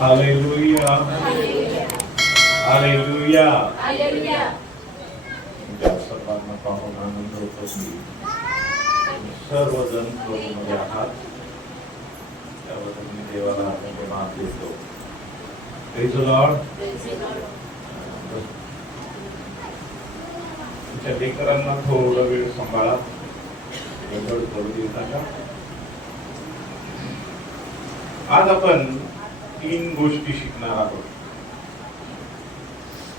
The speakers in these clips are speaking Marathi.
Hallelujah hallelujah. त्या सर्वांना पाहून आनंद होतो की सर्वजण प्रभूमध्ये आहात. त्याबद्दल मी देवाला धन्यवाद देतो. Praise the Lord. तुमच्या लेकरांना थोडा वेळ सांभाळा. गडबड करू देऊ नका. आज आपण 3 गोष्टी शिकणार आहोत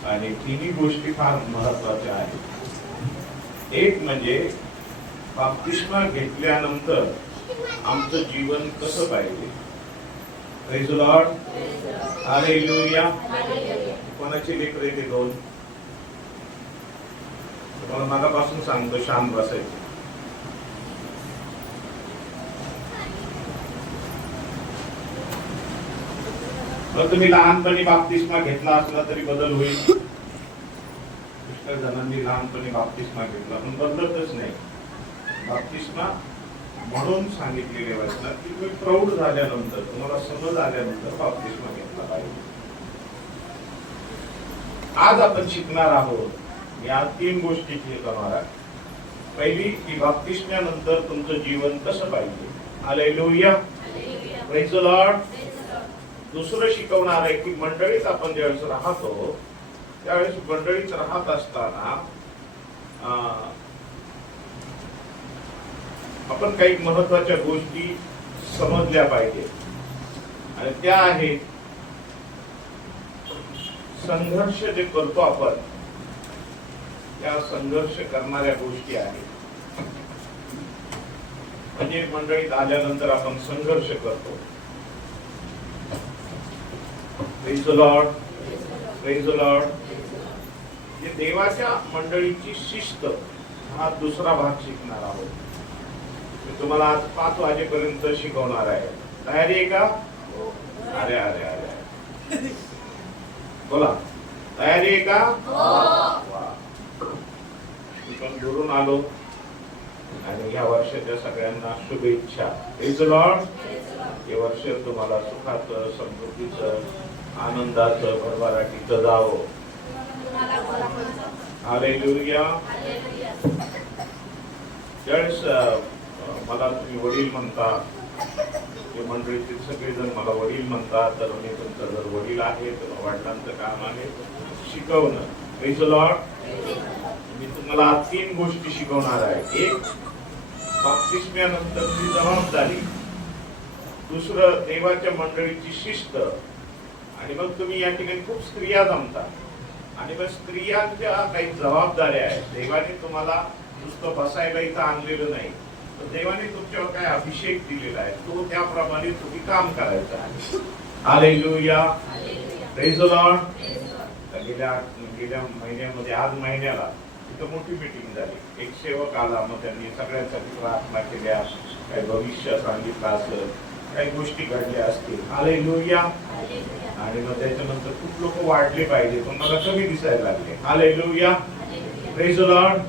आणि तिन्ही गोष्टी फार महत्वाच्या आहेत. एक म्हणजे बाप्तिस्मा घेतल्यानंतर आमचं जीवन कसं पाहिजे. Praise the lord. हालेलुया. कोणाची लेकर येते 2? तुम्हाला मागापासून सांगतो शांत बसायचं. तुम्ही लहानपणी बाप्तिस्मा घेतला असला तरी बदल होईल. पुष्कळ जणांनी लहानपणी बाप्तिस्मा घेतला पण बदलतच नाही. बाप्तिस्मा म्हणून सांगितलेले वाचनात की तुम्ही प्रौढ झाल्यानंतर, तुम्हाला समज आल्यानंतर बाप्तिस्मा घेतला पाहिजे. आज आपण शिकणार आहोत या 3 गोष्टी करणार आहे. पहिली की बाप्तिस्म्यानंतर तुमचं जीवन कसं पाहिजे. हालेलुया. Praise the Lord. दुसरं शिकवणार आहे की मंडळीत आपण ज्यावेळेस राहतो त्यावेळेस मंडळीत राहत असताना आपण काही महत्वाच्या गोष्टी समजल्या पाहिजे आणि त्या आहेत संघर्ष जे करतो आपण त्या संघर्ष करणाऱ्या गोष्टी आहेत. म्हणजे मंडळीत आल्यानंतर आपण संघर्ष करतो. Praise the lord. Praise the Lord. देवाच्या मंडळीची शिस्त हा दुसरा भाग शिकणार आहोत. मी तुम्हाला आज 5 वाजेपर्यंत शिकवणार आहे. तयारी आहे का? अरे अरे अरे बोला. तयारी आहे का? मी पण दुरून आलो आणि या वर्षाच्या सगळ्यांना शुभेच्छा. Praise the Lord. हे वर्ष तुम्हाला सुखाचं, समृद्धीचं, आनंदाचं, भरभराटीचं जावं. हालेलुया. ज्यावेळेस मला तुम्ही वडील म्हणता, हे मंडळीतील सगळेजण मला वडील म्हणतात, तर मी तुमचं जर वडील आहे तर वडिलांचं काम आहे शिकवणं. Praise the Lord. मी तुम्हाला आज 3 गोष्टी शिकवणार आहे. एक, बाप्तिस्म्यानंतरची जबाबदारी. दुसरं, देवाच्या मंडळीची शिस्त. आणि मग तुम्ही या ठिकाणी खूप स्त्रिया जमतात आणि मग स्त्रियांच्या काही जबाबदाऱ्या आहेत. देवाने तुम्हाला नुसतं बसायला इथं आणलेलं नाही, तर देवाने तुमच्यावर काय अभिषेक दिलेला आहे तो त्याप्रमाणे तुम्ही काम करायचं आहे. हालेलुया. Praise the Lord. गेल्या महिन्यामध्ये, आज महिन्याला इथं मोठी मीटिंग झाली. एक सेवक आला, मग त्यांनी सगळ्यांसाठी प्रार्थना केल्या, काही भविष्य सांगितलं असेल, काही गोष्टी घडल्या असतील. हालेलुया. आणि मग त्याच्यानंतर खूप लोक वाढले पाहिजे पण मला कमी दिसायला लागले. हालेलुया. Praise the Lord.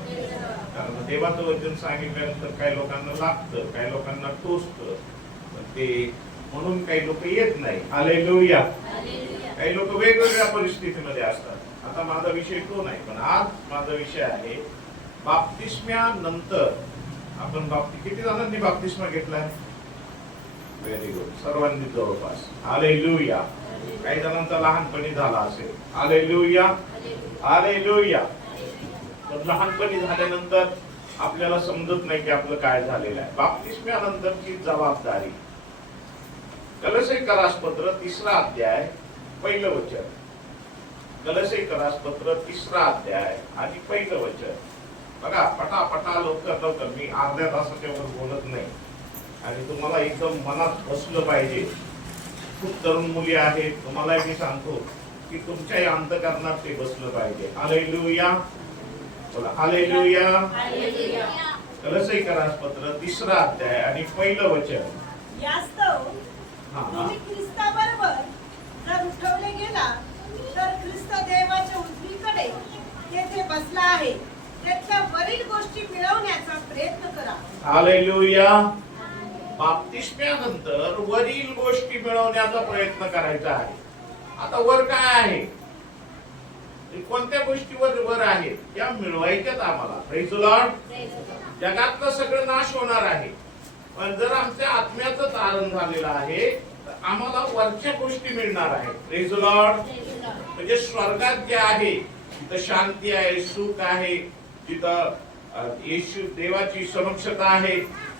कारण देवाचं वचन सांगितल्यानंतर काही लोकांना लागतं, काही लोकांना टोचतं, ते म्हणून काही लोक येत नाही. हालेलुया. काही लोक वेगवेगळ्या परिस्थितीमध्ये असतात. आता माझा विषय तो नाही, पण आज माझा विषय आहे बाप्तिस्म्यानंतर आपण किती जणांनी बाप्तिस्मा घेतलाय? Very good. सर्वांनी जवळपास. हालेलुया. काही जणांचा लहानपणी झाला असेल. हालेलुया. हालेलुया. पण लहानपणी झाल्यानंतर आपल्याला समजत नाही की आपलं काय झालेलं आहे. बाप्तिस्म्यानंतरची जबाबदारी. कलशईकरासपत्र 3रा अध्याय 1 वचन. कलशईकरासपत्र 3रा अध्याय आणि 1 वचन. बघा पटापटा लवकर. मी अर्ध्या तासाच्या वर बोलत नाही आणि तुम्हाला एकदम मनात बसलं पाहिजे. खूप तरुण मुली आहेत, तुम्हाला मी सांगतो की तुमच्याही अंतःकरणात ते बसलं पाहिजे. हालेलुया. बोला. हालेलुया. कलशईकरासपत्र 3रा अध्याय आणि 1 वचन. यास्तव तुम्ही ख्रिस्ताबरोबर जर उठवले गेला तर ख्रिस्त देवाच्या उजवीकडे तेथे बसला आहे. त्याच्या वरील गोष्टी मिळवण्याचा प्रयत्न करा. हालेलुया. बाप्तिस्म्यानंतर वरील गोष्टी मिळवण्याचा प्रयत्न करायचा आहे. आता वर काय आहे, कोणत्या गोष्टीवर वर आहेत त्या मिळवायच्यात आम्हाला. Praise the Lord. जगातलं सगळं नाश होणार आहे, पण जर आमच्या आत्म्याचं तारण झालेलं आहे तर आम्हाला वरच्या गोष्टी मिळणार आहेत. Praise the Lord. म्हणजे स्वर्गात जे आहे तिथं शांती आहे, सुख आहे, जिथं येशू देवाची समक्षता आहे,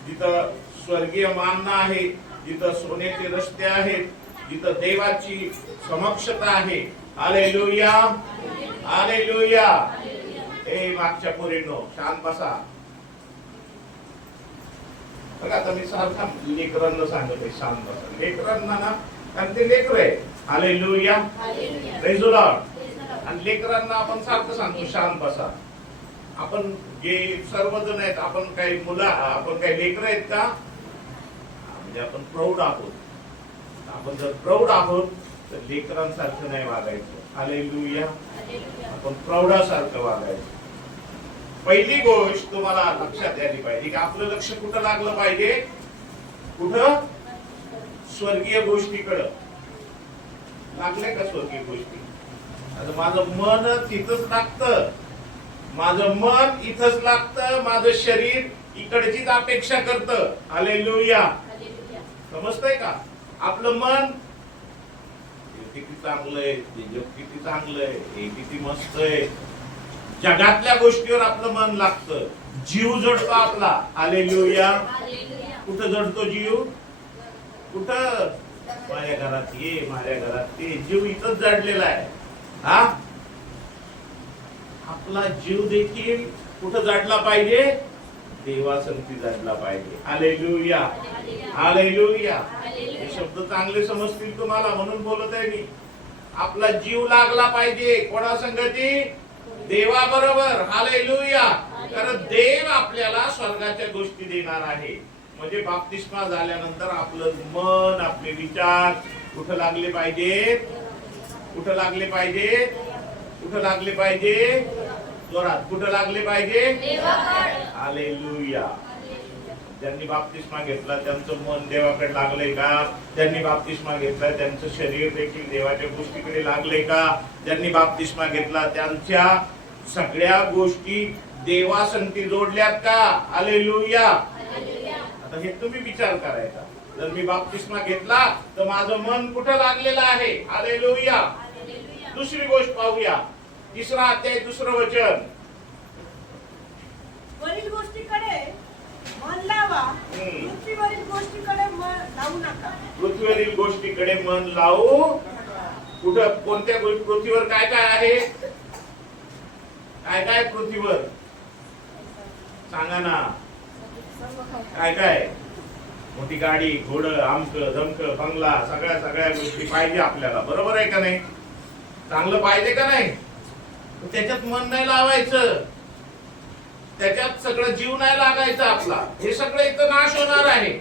जिथं स्वर्गीय मानना आहे, जिथं सोन्याचे रस्ते आहेत, जिथं देवाची समक्षता आहे. Hallelujah, hallelujah. ए मागच्या पोरीनो शांत बसा. बघा आता मी सारखा लेकरांना सांगत आहे शांत बसा. लेकरांना ना, कारण ते लेकर आहे. Hallelujah, praise the Lord. आणि लेकरांना आपण सारखं सांगतो शांत बसा. आपण जे सर्वजण आहेत, आपण काही मुलं, आपण काही लेकर आहेत का? म्हणजे आपण प्रौढ आहोत. आपण जर प्रौढ आहोत तर लेकरांसारखं नाही वागायचं. हालेलुया. आपण प्रौढासारखं वागायचं. पहिली गोष्ट तुम्हाला लक्षात यायला पाहिजे की आपलं लक्ष कुठं लागलं पाहिजे? कुठं? स्वर्गीय गोष्टीकडं. लागले का स्वर्गीय गोष्टी? आता माझं मन तिथंच लागतं, माझं मन इथंच लागतं, माझं शरीर इकडचीच अपेक्षा करतं. हालेलुया. समजतंय का? आपलं मन किती चांगलंय, ते जग किती चांगलंय, हे किती मस्त आहे, जगातल्या गोष्टीवर आपलं मन लागतं. जीव जडतो आपला. हालेलुया. कुठं जडतो जीव? कुठं? माझ्या घरात ये, माझ्या घरात ते. जीव इथंच जडलेला आहे. हा, आपला जीव देखील कुठं जडला पाहिजे? देवासंगती जडला पाहिजे. Hallelujah, hallelujah. हे शब्द चांगले समजतील तुम्हाला म्हणून बोलत आहे मी. आपला जीव लागला पाहिजे कोणासंगती? देवा बरोबर. हालेलुया. कारण देव आपल्याला स्वर्गाच्या गोष्टी देणार आहे. म्हणजे बाप्तिस्मा झाल्यानंतर आपलं मन, आपले विचार कुठं लागले पाहिजेत? कुठं लागले पाहिजे? कुठं लागले पाहिजे? जोरात. कुठं लागले पाहिजे? हालेलुया. ज्यांनी बाप्तिस्मा घेतला त्यांचं मन देवाकडे लागलंय का? ज्यांनी बाप्तिस्मा घेतला त्यांचं शरीर देखील देवाच्या गोष्टीकडे लागलंय का? ज्यांनी बाप्तिस्मा घेतला त्यांच्या सगळ्या गोष्टी देवासंगती जोडल्यात का? हालेलुया. आता हे तुम्ही विचार करायचा. जर मी बाप्तिस्मा घेतला तर माझं मन कुठं लागलेलं आहे? हालेलुया. दुसरी गोष्ट पाहूया. 3रा अध्याय 2रं वचन. वरील गोष्टीकडे मन लावा, पृथ्वीवरील गोष्टीकडे मन लावू नका. पृथ्वीवरील गोष्टीकडे मन लावू. कुठं? कोणत्या पृथ्वीवर काय काय आहे? काय काय पृथ्वीवर? सांगा ना. काय काय? मोठी गाडी, घोडं, आमक धमक, बंगला, सगळ्या गोष्टी पाहिजे आपल्याला. बरोबर आहे का नाही? चांगलं पाहिजे का नाही? त्याच्यात मन नाही लावायचं, त्याच्यात सगळं जीव नाही लागायचा आपला. हे सगळं इथं नाश होणार आहे.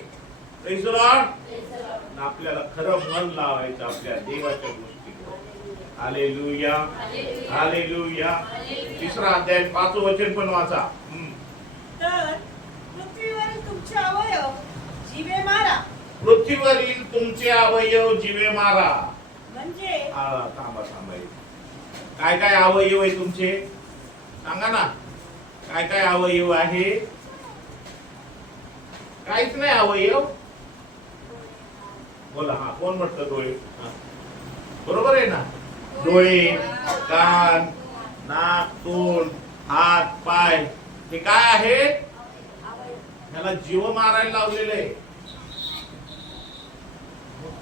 Praise the Lord. आपल्याला खरं मन लावायचं आपल्या देवाच्या गोष्टीकडे. Hallelujah, hallelujah. 3रा अध्याय 5वं वचन पण वाचा. तर पृथ्वीवरील तुमचे अवयव जीवे मारा. पृथ्वीवरील तुमचे अवयव जीवे मारा. म्हणजे थांबा. काय काय अवयव आहे तुमचे? सांगा ना. काय काय अवयव आहे? काहीच नाही अवयव. बोला. हा, कोण म्हणतं? डोळे. बरोबर आहे ना. डोळे, कान, नाक, तोंड, हात, पाय, हे काय आहे? ह्याला जीव मारायला लावलेलं आहे.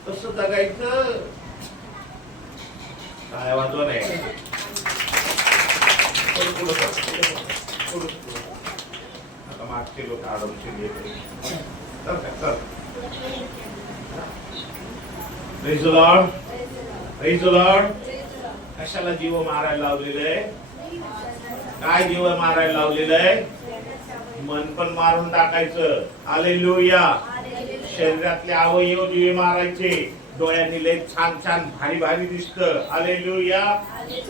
कसं जगायचं? काय वाजवा नाही. आता मागचे लोक आडमचे येते. Praise the lord, praise the Lord. कशाला जीव मारायला लावलेलं आहे? काय जीव मारायला लावलेलं आहे? मन पण मारून टाकायचं. हालेलुया. शरीरातले अवयव जीवे मारायचे. डोळ्यांनी लय छान छान भारी भारी दिसतं. Hallelujah,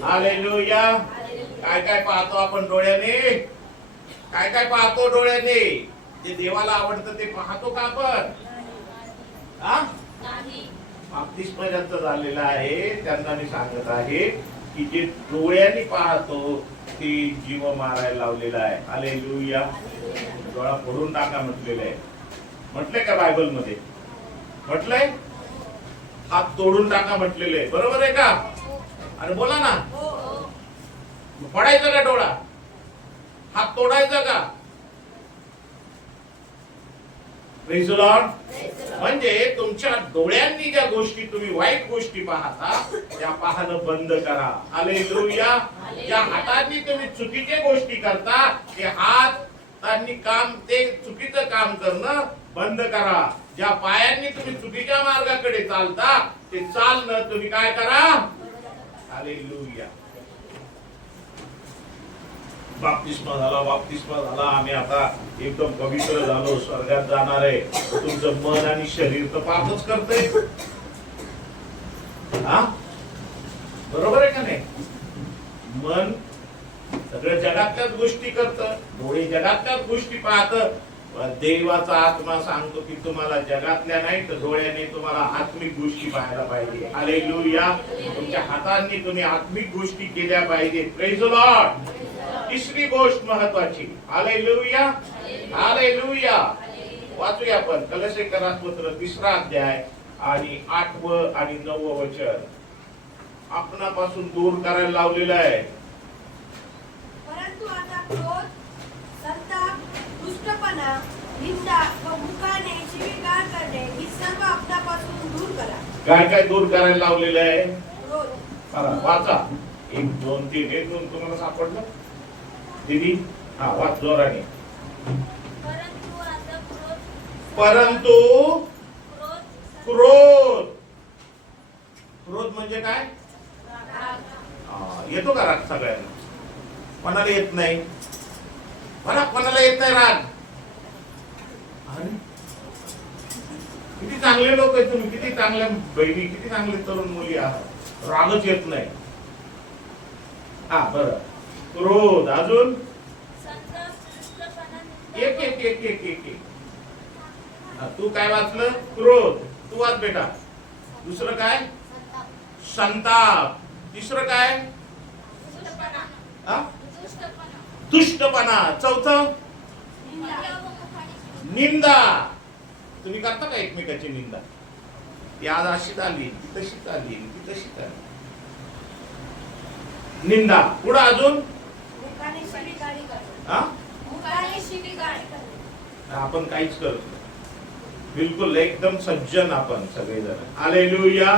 hallelujah. काय काय पाहतो आपण डोळ्याने? काय काय पाहतो डोळ्याने? जे देवाला आवडतं ते पाहतो का आपण? हा? नाही. बाप्तिस्मा ज्यांचा झालेला आहे त्यांना मी सांगत आहे की जे डोळ्यांनी पाहतो ते जीव मारायला लावलेला आहे. हालेलुया. डोळा फोडून टाका म्हटलेलं आहे. म्हटलंय का बायबल मध्ये? म्हटलंय हात तोडून टाका म्हटलेलं आहे. बरोबर आहे का? अरे बोला ना. फोडायचा का डोळा? हात तोडायचा का? Praise the Lord. म्हणजे तुमच्या डोळ्यांनी ज्या गोष्टी तुम्ही वाईट गोष्टी पाहता त्या पाहणं बंद करा. हालेलुया. ज्या हातांनी तुम्ही चुकीच्या गोष्टी करता ते हातांनी काम ते चुकीचं काम करणं बंद करा. ज्या पायांनी तुम्ही चुकीच्या मार्गाकडे चालता ते चालणं तुम्ही काय करा? हालेलुया. बाप्तिस्मा झाला, आम्ही आता एकदम पवित्र झालो, स्वर्गात जाणार आहे. तुमचं मन आणि शरीर तर पापच करतंय. हा, बरोबर आहे का नाही? मन सगळ्या जगातल्याच गोष्टी करतं, डोळे जगातल्याच गोष्टी पाहतं. देवाचा आत्मा सांगतो की तुम्हाला जगातल्या नाही तर डोळ्याने तुम्हाला आत्मिक गोष्टी पाहायला पाहिजे. हालेलुया. तुमच्या हातांनी तुम्ही आत्मिक गोष्टी केल्या पाहिजे. Praise the Lord. तिसरी गोष्ट महत्वाची. हालेलुया. हालेलुया. वाचूया आपण कलशेकरास पत्र 3रा अध्याय आणि 8वं आणि 9वं वचन. आपणापासून दूर करायला लावलेलं आहे. परंतु आता क्रोध, संताप, दुष्टपणा, निंदा व मुखाने शिवीगाळ करणे ही सर्व आपणापासून दूर करा. काय काय दूर करायला लावलेलं आहे? क्रोध. वाचा. 1 2 3 1 2 तुम्हाला सापडलं दीदी? हा, वाच जोराने. परंतु आता क्रोध, परंतु क्रोध, क्रोध. क्रोध म्हणजे काय? राग. येतो का राग सगळ्यांना? कोणाला येत नाही? कोणाला येत नाही राग? अरे किती चांगले लोक आहेत तुम्ही, किती चांगल्या बहिणी, किती चांगले तरुण मुली आहात. रागच येत नाही. हा, बरं. क्रोध. अजून संताप, दुष्टपणा, निंदा एक एक एक एक एक एक. तू काय वाचलं? क्रोध. तू वाच बेटा. दुसरं काय? संताप. तिसरं काय? दुष्टपणा. हा? दुष्टपणा. दुष्टपणा. चौथं निंदा व मुखाने निंदा. तुम्ही करता का एकमेकाची निंदा? ती आज अशीच आली, ती तशीच आली, ती तशीच आली. निंदा. पुढे अजून मुखाने शिवीगाळ करणे. हा? मुखाने शिवीगाळ करणे. आपण काहीच करत नाही. बिलकुल एकदम सज्जन आपण सगळेजण. हालेलुया.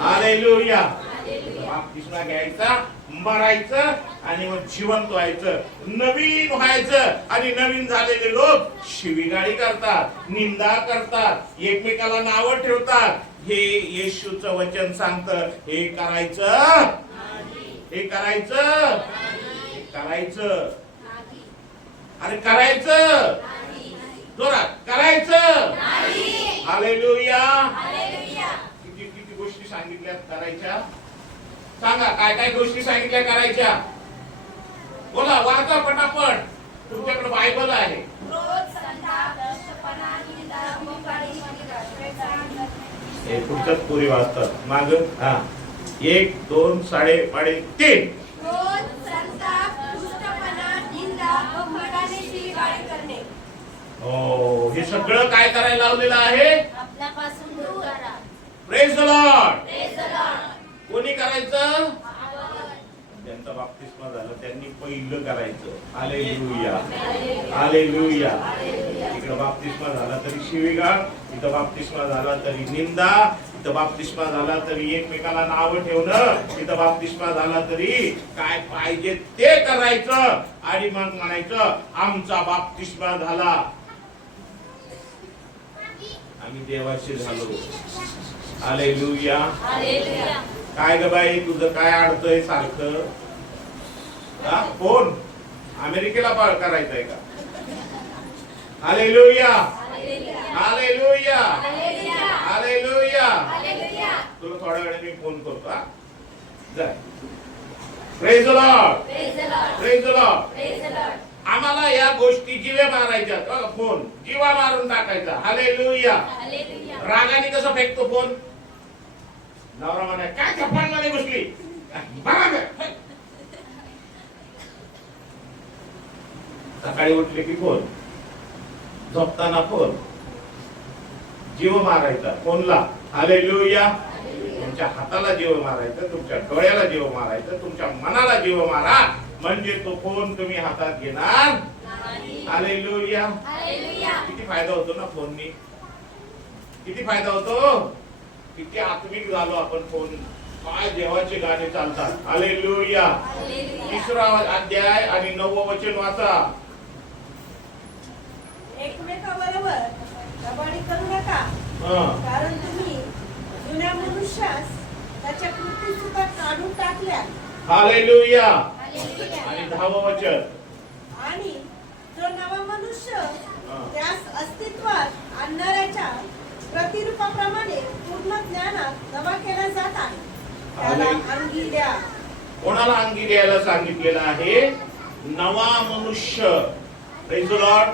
हालेलुया. बाप्तिस्मा घ्यायचा, मरायचं आणि मग जिवंत व्हायचं, नवीन व्हायचं. आणि नवीन झालेले लोक शिवीगाळी करतात, निंदा करतात, एकमेकाला नावं ठेवतात. हे येशूचं वचन सांगतं हे करायचं, हे करायचं, करायचं. अरे करायचं, जोरात करायचं. हालेलुया. किती किती गोष्टी सांगितल्या करायच्या? सांगा काय काय गोष्टी सांगितल्या करायच्या? बोला, वाचा पटापट. तुमच्याकडे बायबल आहे. क्रोध, संताप, दुष्टपणा, निंदा व मुखाने शिवीगाळ करणे. हे पुढच्याच पुरी वाचतात. माग 1 2 3. क्रोध, संताप, दुष्टपणा, निंदा व मुखाने शिवीगाळ करणे. हो, हे सगळं काय करायला लावलेलं आहे? आपल्यापासून दूर करा. Praise the lord. Praise the Lord. कोणी करायचं? आपण. ज्यांचा बाप्तिस्मा झाला त्यांनी पहिलं करायचं. हालेलुया. हालेलुया. इकडे बाप्तिस्मा झाला तरी शिवीगाळ, इथं बाप्तिस्मा झाला तरी निंदा, इथं बाप्तिस्मा झाला तरी एकमेकाला नाव ठेवणं, इथं बाप्तिस्मा झाला तरी काय पाहिजे ते करायचं. आणि मग म्हणायचं आमचा बाप्तिस्मा झाला, आम्ही देवाचे झालो. हालेलुया. हालेलुया. काय ग बाई तुझं काय अडतंय सारखं? फोन अमेरिकेला करायचंय का? हालेलुया. हालेलुया. हालेलुया. तुला थोड्या वेळाने मी फोन करतो. जाय. Praise the lord. Praise the Lord. आम्हाला या गोष्टी जीवे मारायच्या. फोन जीवा मारून टाकायचा. हालेलुया. रागाने कसं फेकतो फोन? नवरा म्हणा काय कपाळमध्ये घुसली बघा. सकाळी उठले की फोन, झोपताना फोन, जीव मारायचा फोनला. हालेलुया. तुमच्या हाताला जीव मारायचं, तुमच्या डोळ्याला जीव मारायचं, तुमच्या मनाला जीव मारा, म्हणजे तो फोन तुम्ही हातात घेणार. हालेलुया. किती फायदा होतो ना फोननी, किती फायदा होतो, किती आत्मिक झालो आपण. फोन काय देवाचे गाणे चालतात. हालेलुया. 3रा अध्याय आणि 9वं वचन वाचा. एकमेकाबरोबर लबाडी करू नका, कारण तुम्ही जुन्या मनुष्यास त्याच्या कृती सुद्धा काढून टाकल्या. हालेलुया. आणि 10वं वचन. आणि जो नवा मनुष्य त्यास अस्तित्वात आणणाऱ्याच्या प्रतिरूपाप्रमाणे पूर्ण ज्ञानात नवा केला जात आहे, त्याला अंगी द्या. कोणाला अंगी द्यायला सांगितलेलं आहे? नवा मनुष्य. Praise the Lord.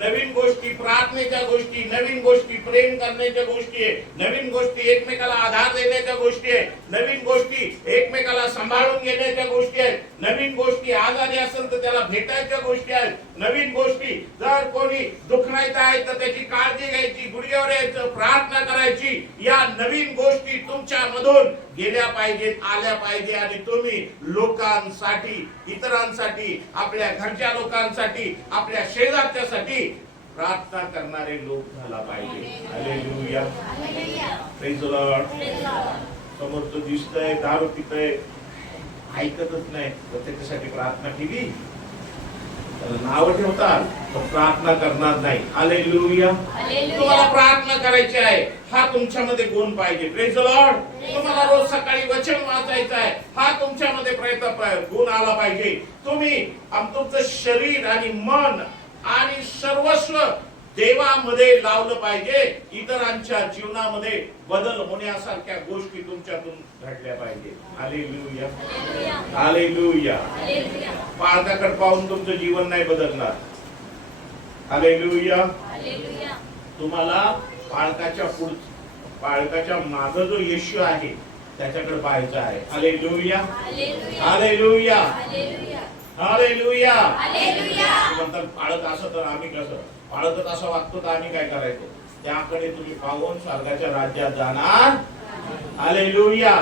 नवीन गोष्टी, प्रार्थनेच्या गोष्टी, नवीन गोष्टी, प्रेम करण्याच्या गोष्टी आहे, नवीन गोष्टी एकमेकाला आधार देण्याच्या गोष्टी आहे, नवीन गोष्टी एकमेकाला सांभाळून घेण्याच्या गोष्टी आहेत, नवीन गोष्टी आजारी असेल तर त्याला भेटायच्या गोष्टी आहेत, नवीन गोष्टी जर कोणी दुखणायचं आहे तर त्याची काळजी घ्यायची, गुडघ्यावर यायचं, प्रार्थना करायची. या नवीन गोष्टी तुमच्या मधून गेल्या पाहिजेत, आल्या पाहिजे, आणि तुम्ही लोकांसाठी, इतरांसाठी, आपल्या घरच्या लोकांसाठी, आपल्या शेजारच्यासाठी प्रार्थना करणारे लोक झाला पाहिजे. हालेलुया. Praise the Lord. समोर तो दिसतंय दारू पितंय, ऐकतच नाही, तर त्याच्यासाठी प्रार्थना केली, नाव ठेवतात, तर प्रार्थना करणार नाही. हालेलुया. तुम्हाला प्रार्थना करायची आहे, हा तुमच्यामध्ये गुण पाहिजे. Praise the Lord. तुम्हाला रोज सकाळी वचन वाचायचं आहे, हा तुमच्यामध्ये गुण आला पाहिजे. तुम्ही तुमचं शरीर आणि मन आणि सर्वस्व देवामध्ये लावलं पाहिजे. इतरांच्या जीवनामध्ये बदल होण्यासारख्या गोष्टी तुमच्यातून घडल्या पाहिजे. हालेलुया. हालेलुया. पाळकाकडे पाहून तुमचं जीवन नाही बदलणार. हालेलुया. तुम्हाला पाळकाच्या मागे जो येशू आहे त्याच्याकडे पाहायचं आहे. हालेलुया. हालेलुया. हालेलुया. म्हणतात पाळक असं तर आम्ही कसं, पाळकच असं वागतो तर आम्ही काय करायचो? त्याकडे तुम्ही पाहून स्वर्गाच्या राज्यात जाणार. हालेलुया.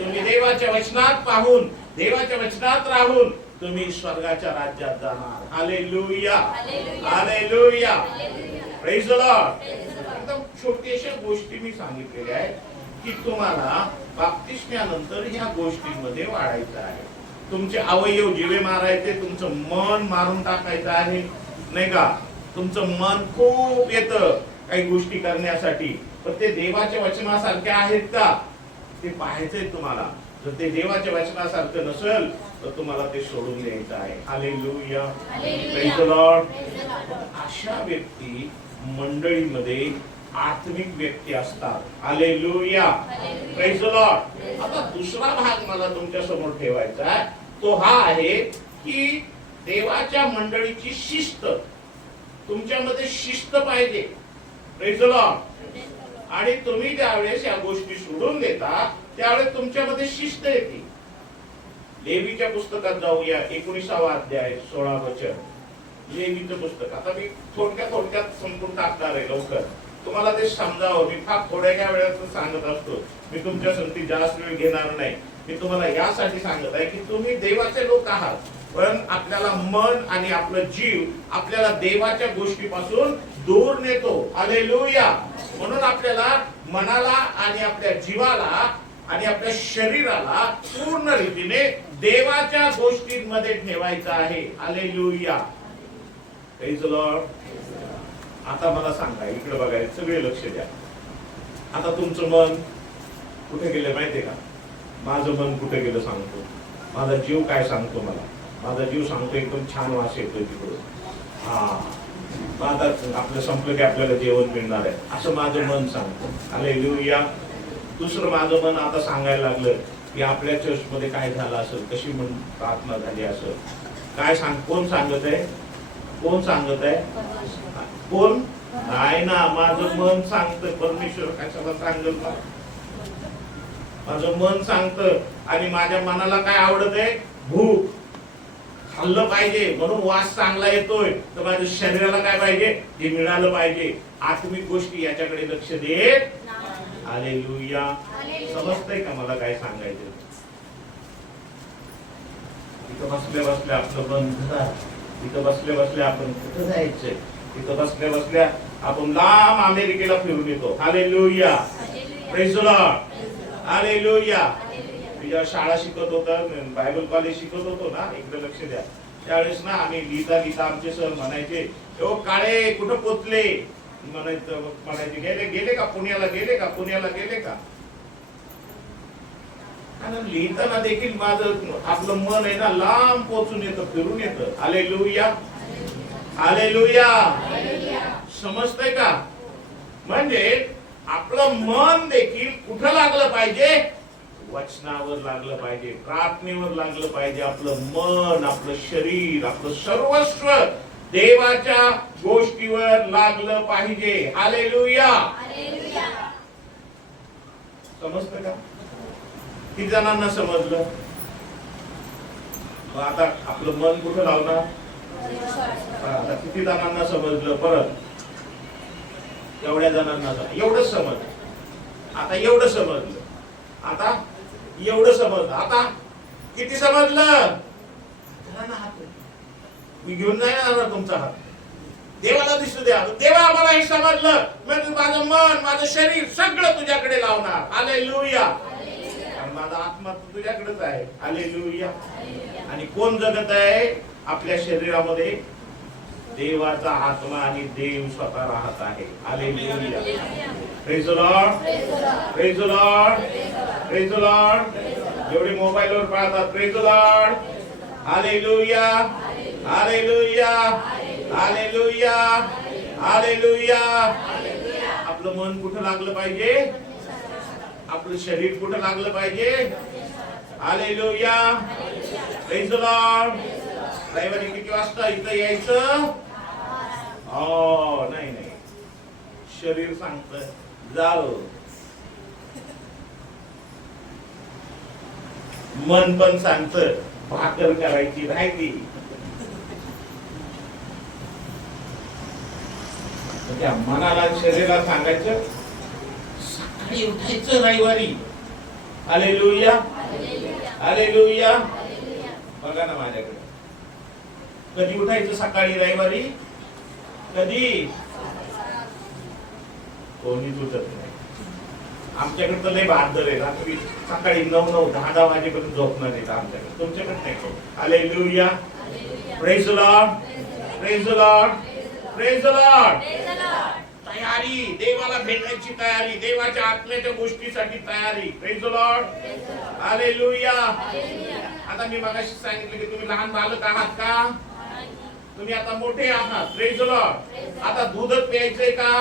तुम्ही देवाच्या वचनात पाहून, देवाच्या वचनात राहून तुम्ही स्वर्गाच्या राज्यात जाणार. Hallelujah. Hallelujah. Praise the Lord. एकदम छोट्याशा गोष्टी मी सांगितलेल्या आहेत की तुम्हाला बाप्तिस्म्यानंतर ह्या गोष्टींमध्ये वाढायचं आहे. तुमचे अवयव जिवे मारायचे, तुमचं मन मारून टाकायचं आहे, नाही का? तुमचं मन खूप येतं काही गोष्टी करण्यासाठी, पण ते देवाच्या वचनासारखे आहेत का ते पाहायचंय तुम्हाला. जर ते देवाच्या वचनासारखं नसेल तर तुम्हाला ते सोडून द्यायचं आहे. हालेलुया. Praise the Lord. अशा व्यक्ती मंडळीमध्ये आत्मिक व्यक्ती असतात. हालेलुया. Praise the Lord. आता दुसरा भाग मला तुमच्या समोर ठेवायचा आहे, तो हा आहे की देवाच्या मंडळीची शिस्त. तुमच्यामध्ये शिस्त पाहिजे. Praise the Lord. आणि तुम्ही ज्यावेळेस या गोष्टी सोडून देता त्यावेळेस तुमच्यामध्ये शिस्त येते. लेवीच्या पुस्तकात जाऊया, 19वा अध्याय 16 वचन. लेवीचं पुस्तक आता मी थोडक्यात संपूर्ण टाकणार आहे लवकर, तुम्हाला ते समजावं. मी फार थोड्या वेळात सांगत असतो, मी तुमच्या संगती जास्त वेळ घेणार नाही. मी तुम्हाला यासाठी सांगत आहे की तुम्ही देवाचे लोक आहात, पण आपल्याला मन आणि आपलं जीव आपल्याला देवाच्या गोष्टीपासून दूर नेतो. हालेलुया. म्हणून आपल्याला मनाला आणि आपल्या जीवाला आणि आपल्या शरीराला पूर्ण रीतीने देवाच्या गोष्टींमध्ये ठेवायचं आहे. हालेलुया. Praise the Lord. आता मला सांगा, इकडे बघायला सगळे लक्ष द्या. आता तुमचं मन कुठे गेलं माहितीये का? माझं मन कुठे गेलं सांगतो. माझा जीव काय सांगतो मला? माझा जीव सांगतो एकदम छान वास येतोय तिकडून. आता आपलं संपलं की आपल्याला जेवण मिळणार आहे असं माझं मन सांगतं. हालेलुया. दुसरं माझं मन आता सांगायला लागलं की आपल्या चर्चमध्ये काय झालं असेल, कशी प्रार्थना झाली असेल, काय कोण सांगत आहे? कोण सांगत आहे? कोण? नाही ना, माझं मन सांगतं. परमेश्वर कशाला सांगेल ना? माझं मन सांगतं. आणि माझ्या मनाला काय आवडत आहे? भूक. खाल्लं पाहिजे म्हणून वास चांगला येतोय. तर माझ्या शरीराला काय पाहिजे? ते मिळालं पाहिजे. आत्मिक गोष्टी याच्याकडे लक्ष देत. हालेलुया. समजतंय का मला काय सांगायचं? इथं बसल्या बसल्या आपलं मन घरात, इथं बसल्या बसल्या आपण कुठं जायचंय, इथं बसल्या बसल्या आपण लांब अमेरिकेला फिरून येतो. Hallelujah. Praise the lord. Hallelujah. मी जेव्हा शाळा शिकत होतो, बायबल कॉलेज शिकत होतो ना, इकडे लक्ष द्या, त्यावेळेस ना आम्ही लिहिता लिहिता आमचे सर म्हणायचे, ओ काळे कुठं पोचले? म्हणायचे गेले का पुण्याला, गेले का पुण्याला, गेले का? आणि लिहिताना देखील माझं आपलं मन आहे ना लांब पोचून येतं, फिरून येतं. हालेलुया. हालेलुया. समजतंय का? म्हणजे आपलं मन देखील कुठं लागलं पाहिजे? वचनावर लागलं पाहिजे, प्रार्थनेवर लागलं पाहिजे. आपलं मन, आपलं शरीर, आपलं सर्वस्व देवाच्या गोष्टीवर लागलं पाहिजे. हालेलुया. समजतं का? किती जणांना समजलं? आता आपलं मन कुठं लावणार? आता किती जणांना समजलं? परत एवढ्या जणांना एवढंच समजलं. आता एवढं समजलं. आता एवढं समजलं. आता किती समजलं? मी घेऊन नाही येणार तुमचा हात. देवाला दिसू द्या. देवा आम्हाला हे समजलं, म्हणजे माझं मन, माझं शरीर सगळं तुझ्याकडे लावणार. हालेलुया. माझा आत्मा तुझ्याकडेच आहे. हालेलुया. आणि कोण जगत आहे आपल्या शरीरामध्ये? देवाचा आत्मा आणि देव स्वतः राहत आहे. Hallelujah. Praise the lord. Praise the lord. Praise the Lord. जेवढे मोबाईलवर पाहतात, praise the lord. Hallelujah. Hallelujah. Hallelujah. Hallelujah. आपलं मन कुठं लागलं पाहिजे? आपलं शरीर कुठं लागलं पाहिजे? हालेलुया. Praise the Lord. रविवारी किती वाजता इथं यायचं? नाही नाही, शरीर सांगतं जाओ, मन पण सांगतं भाकर करायची राहिली. त्या मनाला शरीराला सांगायचं सकाळी उठायचं रविवारी. हालेलुया. हालेलुया. बघा ना माझ्याकडे, कधी उठायचं सकाळी रविवारी? कधी? कोणीच उठत नाही. आमच्याकडे तर लय बहादर आहे. रात्री सकाळी 9, 10 वाजेपर्यंत झोपणार आहेत आमच्याकडे. तुमच्याकडे नाही. Hallelujah. Praise the lord. Praise the lord. Praise the Lord. तयारी, देवाला भेटायची तयारी, देवाच्या आत्म्याच्या गोष्टीसाठी तयारी. Praise the lord. हालेलुया. आता मी मगाशी सांगितलं की तुम्ही लहान बालक आहात का? तुम्ही आता मोठे आहात. Praise the Lord. आता दूधच प्यायचंय का?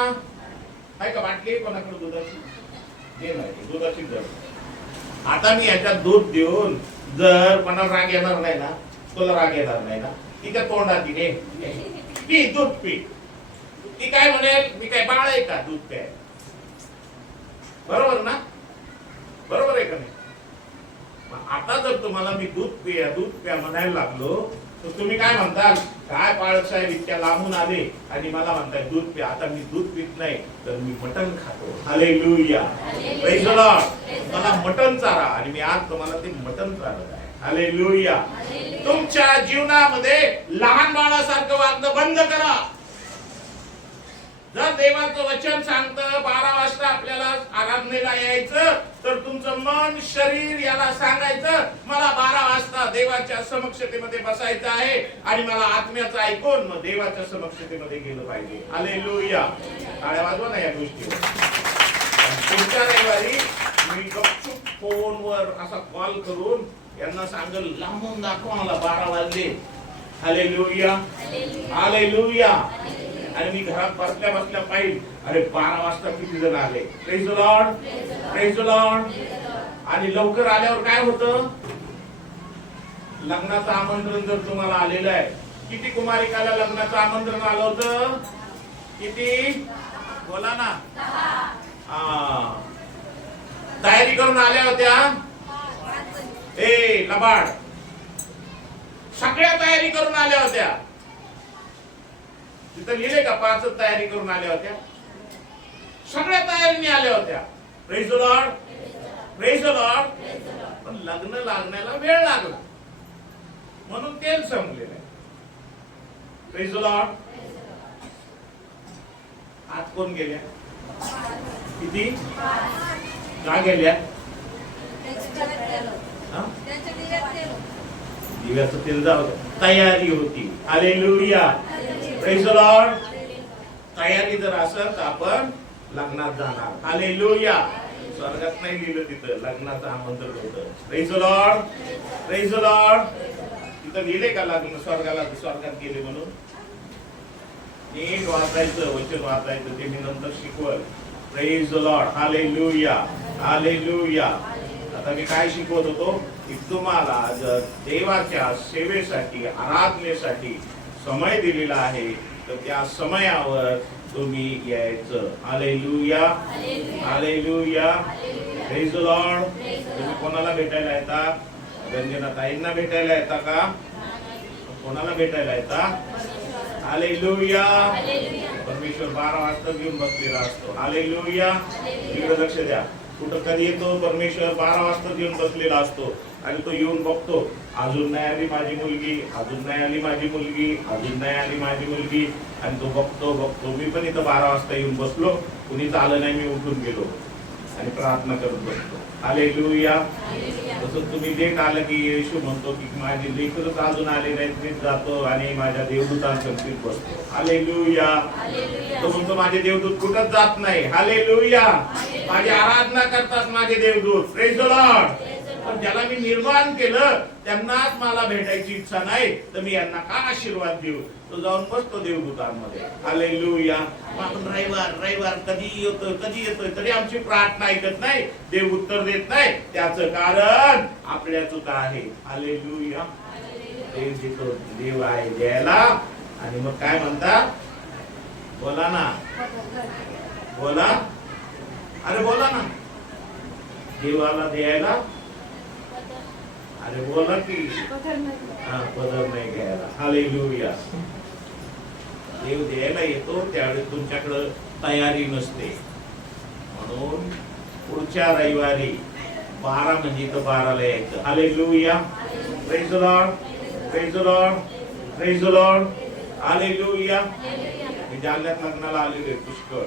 आहे का बाटली कोणाकडे दुधाची? दे नाही, दुधाची दर. आता मी याच्यात दूध देऊन जर कोणाला राग येणार नाही ना, तुला राग येणार नाही ना, तिच्या तोंडात तिने पी, दूध पी. ती काय म्हणेल? मी काय बाळ आहे का दूध प्याय? बरोबर ना? बरोबर आहे का नाही? आता जर तुम्हाला मी दूध प्या म्हणायला लागलो, तर तुम्ही काय म्हणताल? काय पाळक साहेब इतक्या लांबून आले आणि मला म्हणताय दूध प्या. आता मी दूध पित नाही, तर मी मटण खातो. हालेलुया. Praise the Lord. मला मटण चारा आणि मी आज तुम्हाला ते मटण चारत आहे. हालेलुया. तुमच्या जीवनामध्ये लहान बाळासारखं वागणं बंद करा. जर देवाचं वचन सांगतं 12 वाजता आपल्याला आराधनेला यायचं, तर तुमचं मन, शरीर याला सांगायचं मला 12 वाजता देवाच्या समक्षतेमध्ये बसायचं आहे आणि मला आत्म्याचं ऐकून मग देवाच्या समक्षतेमध्ये गेलं पाहिजे. हालेलुया. टाळ्या वाजवा ना या गोष्टीवर. पुढच्या रविवारी मी गपचूप फोनवर असा कॉल करून यांना सांगेल, लांबून दाखवा मला 12 वाजले. हालेलुया. हालेलुया. आणि मी घरात बसल्या बसल्या पाहिजे, अरे 12 वाजता किती जण आले. Praise the lord. Praise the Lord. आणि लवकर आल्यावर काय होतं? लग्नाचं आमंत्रण जर तुम्हाला आलेलं आहे किती कुमारिकाला लग्नाचं आमंत्रण आलं होतं? किती? बोला ना. हा. तयारी करून आल्या होत्या? ए लबाड, सगळ्या तयारी करून आल्या होत्या. तिथं लिहिले का 5 तयारी करून आल्या होत्या? सगळ्या तयारीने आल्या होत्या. Praise the lord, praise the Lord. पण लग्न लागण्याला वेळ लागला म्हणून तेल संपलेलं आहे. Praise the Lord. आज कोण गेल्या? किती? का गेल्या? दिव्याचं तेल जाऊ द्या. तयारी होती. Hallelujah, praise the Lord. तयारी जर असेल तर आपण लग्नात जाणार. हालेलुया. स्वर्गात नाही लिहिलं तिथं, लग्नाचं आमंत्रण होतं. Praise the lord, praise the Lord. तिथं लिहिले का लग्न स्वर्गात गेले म्हणून? नीट वाचायचं, वचन वाचायचं, ते मी नंतर शिकवल. Praise the lord. Hallelujah, hallelujah. आता मी काय शिकवत होतो की तुम्हाला जर देवाच्या सेवेसाठी, आराधनेसाठी समय दिलेला आहे तर त्या समयावर तुम्ही यायचं. Hallelujah, hallelujah. Praise the Lord. तुम्ही कोणाला भेटायला येता? रंजना ताईंना भेटायला येता का? कोणाला भेटायला येता? हालेलुया. परमेश्वर 12 वाजता घेऊन बसलेला असतो. हालेलुया. इकडे लक्ष द्या. कुठं कधी येतो? परमेश्वर 12 वाजता घेऊन बसलेला असतो आणि तो येऊन बघतो, अजून नाही आली माझी मुलगी, अजून नाही आली माझी मुलगी, अजून नाही आली माझी मुलगी. आणि तो बघतो. मी पण इथं 12 वाजता येऊन बसलो, कुणीच आलं नाही, मी उठून गेलो आणि प्रार्थना करत बसतो. हालेलुया. तसं तुम्ही लेट आलं की येशू म्हणतो की माझी लेकरच अजून आले नाहीत, मीच जातो आणि माझ्या देवदूतांसमोर बसतो. हालेलुया. तो म्हणतो माझे देवदूत कुठंच जात नाही. हालेलुया. माझी आराधना करतात माझे देवदूत. Praise the Lord. पण ज्याला मी निर्माण केलं त्यांनाच मला भेटायची इच्छा नाही, तर मी यांना का आशीर्वाद देऊ? तो जाऊन बसतो देवदूतांमध्ये. हालेलुया. आपण रविवार कधी येतोय तरी आमची प्रार्थना ऐकत नाही, देव उत्तर देत नाही. त्याचं कारण आपल्या चुका आहे. हालेलुया. देव देतो, देव आहे द्यायला. आणि मग काय म्हणता? बोला ना, बोला. अरे बोला ना. देवाला द्यायला, अरे बोला की. पदर नाही घ्यायला. हालेलुया. देव द्यायला येतो त्यावेळेस तुमच्याकडे तयारी नसते. म्हणून पुढच्या रविवारी 12 म्हणजे तर 12ला यायचं. Hallelujah. Praise the lord, praise the lord, praise the lord. Hallelujah. मी जालन्यात लग्नाला आलेले पुष्कळ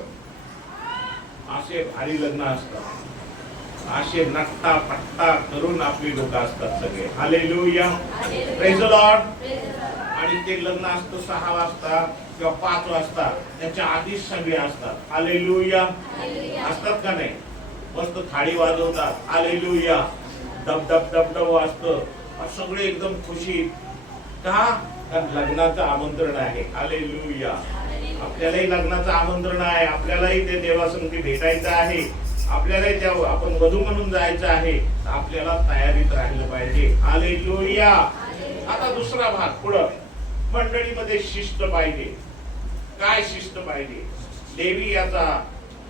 असे भारी लग्न असतात, असे नट्टा पट्टा करून आपली लोक असतात सगळे. हालेलुया. Praise the Lord. आणि ते लग्न असतं 6 वाजता किंवा 5 वाजता, त्याच्या आधीच सगळे असतात. हालेलुया. असतात का नाही? मस्त थाळी वाजवतात. हालेलुया. डब डब डब डब वाजतं. सगळे एकदम खुशी. का? कारण लग्नाचं आमंत्रण आहे. हालेलुया. आपल्यालाही लग्नाचं आमंत्रण आहे. आपल्यालाही ते देवासंगती भेटायचं आहे. आपल्यालाही त्या आपण वधू म्हणून जायचं आहे. आपल्याला तयारीत राहिलं पाहिजे. हालेलुया. आता दुसरा भाग पुढं. मंडळीमध्ये शिस्त पाहिजे. काय शिस्त पाहिजे? लेवी याचा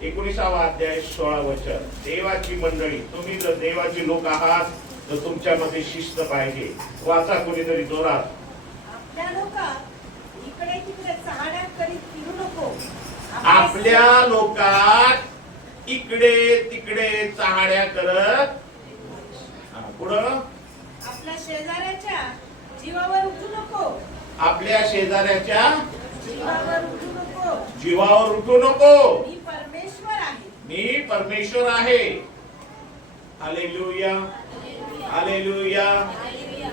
19वा अध्याय 16 वचन. देवाची मंडळी, तुम्ही जर देवाचे लोक आहात तर तुमच्यामध्ये शिस्त पाहिजे. वाचा कोणीतरी जोरात. आपल्या लोकात इकडे तिकडे चहाड्या करीत फिरू नको. आपल्या लोकात इकडे तिकडे चहाड्या करत. पुढं. आपल्या शेजाऱ्याच्या जीवावर उठू नको. आपल्या शेजाऱ्याच्या जीवावर उठू नको. जीवावर उठू नको. मी परमेश्वर आहे. मी परमेश्वर आहे. Hallelujah, hallelujah,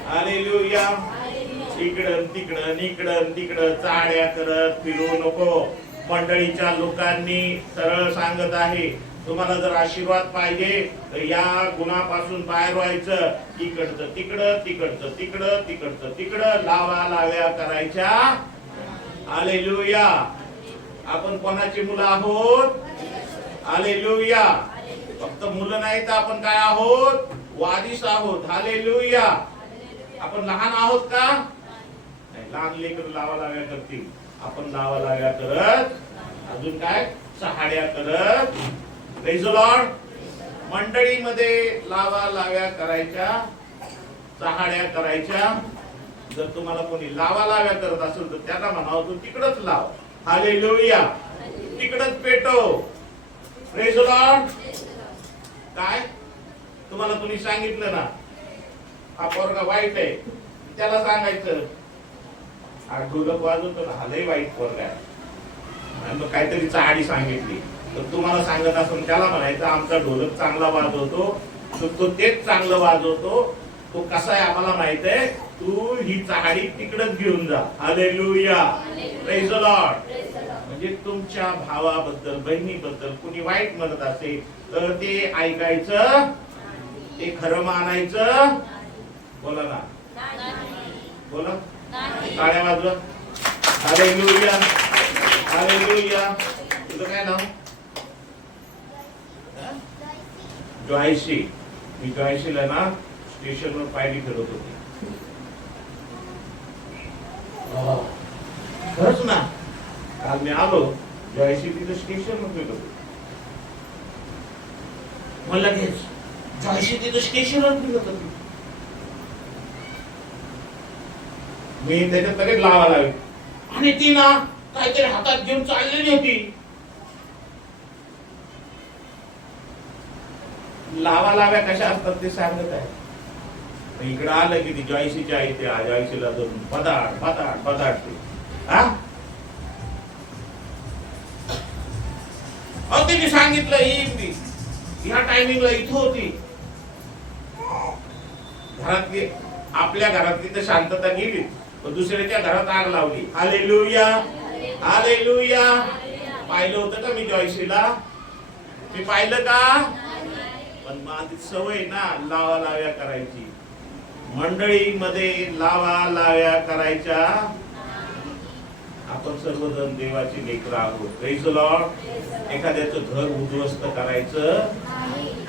hallelujah. इकडं तिकडं चाड्या करत फिरू नको. मंडळीच्या लोकांनी सरळ सांगत आहे, तुम्हाला जर आशीर्वाद पाहिजे तर या गुणापासून बाहेर व्हायचं. इकडचं तिकडं लाव्या करायच्या. हालेलुया. आपण कोणाची मुलं आहोत? हालेलुया. फक्त मुलं नाही तर आपण काय आहोत? वारिस आहोत. हालेलुया. आपण लहान आहोत का? नाही. लहान लेकर लावा लाव्या करतील, आपण लावा लाव्या करत, अजून काय चहाड्या करत. Praise the Lord. मंडळीमध्ये लावा लाव्या करायच्या, चहाड्या करायच्या. जर तुम्हाला कोणी लावा लाव्या करत असेल तर त्याला म्हणावं तू तिकडच लाव. हालेलुया. तिकडच पेटव. Praise the lord. काय तुम्हाला कोणी सांगितलं ना हा पोरगा वाईट आहे, त्याला सांगायचं हा ढोलक वाजवतो ना हा लय वाईट पोरगा आहे, आणि मग काहीतरी चहाडी सांगितली तर तुम्हाला सांगत असून त्याला म्हणायचं आमचा ढोलक चांगला वाजवतो, तो तेच चांगलं वाजवतो, तो कसा आहे आम्हाला माहित आहे, तू ही चहाडी तिकडच घेऊन जा. हालेलुया. Praise the Lord. म्हणजे तुमच्या भावाबद्दल बहिणीबद्दल कुणी वाईट म्हणत असेल तर ते ऐकायचं, ते खरं मानायचं. बोला ना, बोला. टाळ्या वाजवा. हालेलुया. हालेलुया. तुझं काय नाव? जॉयसी. मी जॉयसीला ना स्टेशनवर पायरी फिरत होती. खरंच ना, काल मी आलो जॉयसी तिथं स्टेशनवर फिरत होती. मला लगेच जॉयसी तिथं स्टेशनवर फिरत होती. मी त्याच्यात लगेच लावा लावी आणि ती ना काहीतरी हातात घेऊन चाललेली होती. लावा लाव्या कशा असतात ते सांगत आहे. इकडे आलं की ती जॉयसीची आई ते जॉयसीला धरून पदाड पदाड पदाडते. तिने सांगितलं ही ह्या टायमिंगला इथं होती. घरातली आपल्या घरातली तर शांतता गेली, पण दुसऱ्याच्या घरात आग लावली. हालेलुया. हालेलुया. पाहिलं होतं का मी जॉयसीला? मी पाहिलं का? पण माझी सवय ना लावा लाव्या करायची. मंडळीमध्ये लावा लाव्या करायच्या. आपण सर्वजण देवाची लेकरं आहोत. Praise the Lord. एखाद्याचं घर उद्ध्वस्त करायचं.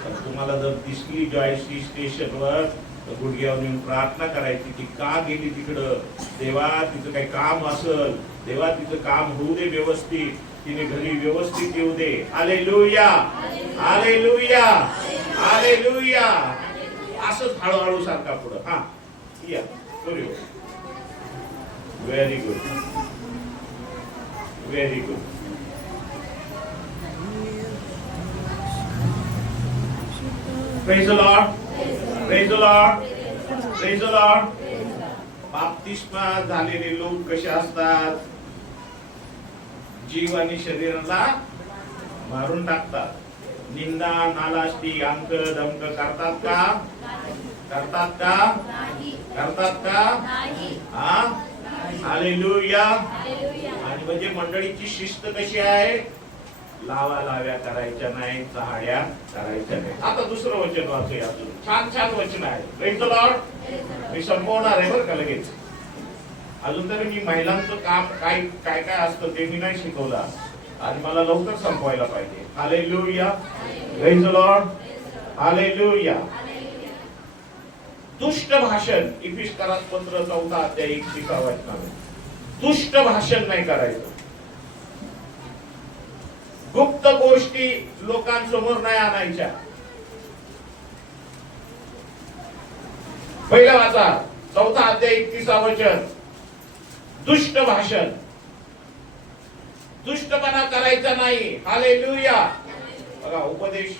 पण तुम्हाला जर दिसली जॉयसी स्टेशनवर तर गुडघ्यावर येऊन प्रार्थना करायची ती का गेली तिकडं. देवा तिचं काही काम असेल, देवा तिचं काम होऊ दे व्यवस्थित, तिने घरी व्यवस्थित येऊ दे. हालेलुया. हालेलुया. हालेलुया. असंच हळूहळू सारखा पुढं. हा या very good. Very good. Praise the lord. Praise the lord. Praise the lord. बाप्तिस्मा झालेले लोक कसे असतात? जीव आणि शरीराला मारून टाकतात. निंदा नालाष्टी अंक दमक करतात का? करतात का? करतात का? हा. हालेलुया. आणि म्हणजे मंडळीची शिस्त कशी आहे? लावा लाव्या करायच्या नाही, चहाड्या करायच्या नाही. आता दुसरं वचन वाचूया. छान छान वचन आहे. Praise the Lord. मी संपवणार आहे बरं का लगेच. अजून तरी मी महिलांचं काम काय काय काय असतं ते मी नाही शिकवलं आणि मला लवकर संपवायला पाहिजे. Hallelujah. Praise the lord. Hallelujah. दुष्ट भाषण. इफिसकरात पत्र 4 अध्याय 21 वचन. दुष्ट भाषण नाही करायचं. गुप्त गोष्टी लोकांसमोर नाही आणायच्या. पहिला वाचा 4 अध्याय 21 वचन. दुष्ट भाषण. दुष्टपणा करायचा नाही. हालेलुया. बघा उपदेश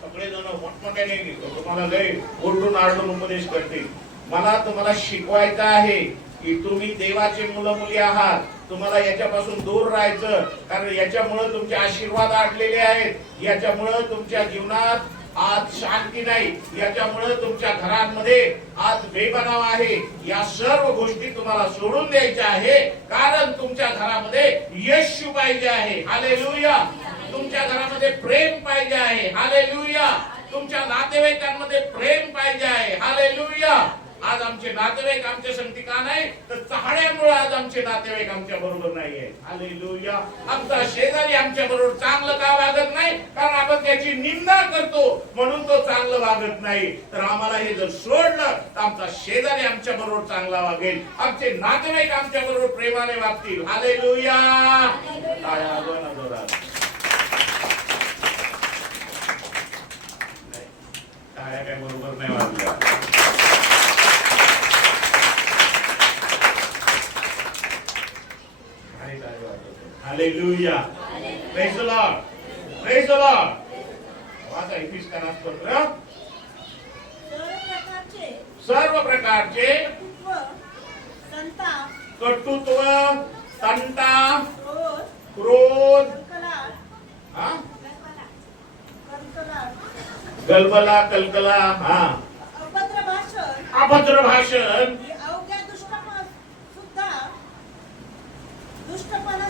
सगळेजण मोठमोठ्याने तुम्हाला लय ओरडून आरडून उपदेश करतील. मला तुम्हाला शिकवायचं आहे की तुम्ही देवाचे मुलं मुली आहात. तुम्हाला याच्यापासून दूर राहायचं, कारण याच्यामुळे तुमचे आशीर्वाद अडलेले आहेत. याच्यामुळे तुमच्या जीवनात आज शांती नाही. याच्यामुळे तुमच्या घरांमध्ये आज बेबनाव आहे. या सर्व गोष्टी तुम्हाला सोडून द्यायच्या आहे, कारण तुमच्या घरामध्ये येशू पाहिजे आहे. हालेलुया. तुमच्या घरामध्ये प्रेम पाहिजे आहे. हालेलुया. तुमच्या नातेवाईकांमध्ये प्रेम पाहिजे आहे. हालेलुया. आज आमचे नातेवाईक आमच्या संगती का नाही, तर चहाड्यामुळे आज आमचे नातेवाईक आमच्या बरोबर नाहीये. हालेलुया. आमचा शेजारी आमच्या बरोबर चांगलं का वागत नाही, कारण आपण त्याची निंदा करतो म्हणून तो चांगलं वागत नाही. तर आम्हाला हे जर सोडलं तर आमचा शेजारी आमच्या बरोबर चांगला वागेल, आमचे नातेवाईक आमच्या बरोबर प्रेमाने वागतील. हालेलुया. टाळ्या वाजवा ना जोरात. नाही, टाळ्या काय बरोबर नाही वाजल्या. Hallelujah. Praise the lord. Praise the lord. वाचा इफिसियन्स पत्र. सर्व प्रकारचे कटुत्व, संताप, कटुत्व, तंटा, क्रोध, क्रोध, कलकलाट, हा? कलकलाट, गलबला, कलकला, हा, अभद्र भाषण, अभद्र भाषण, ही अवघ्या दुष्टपणा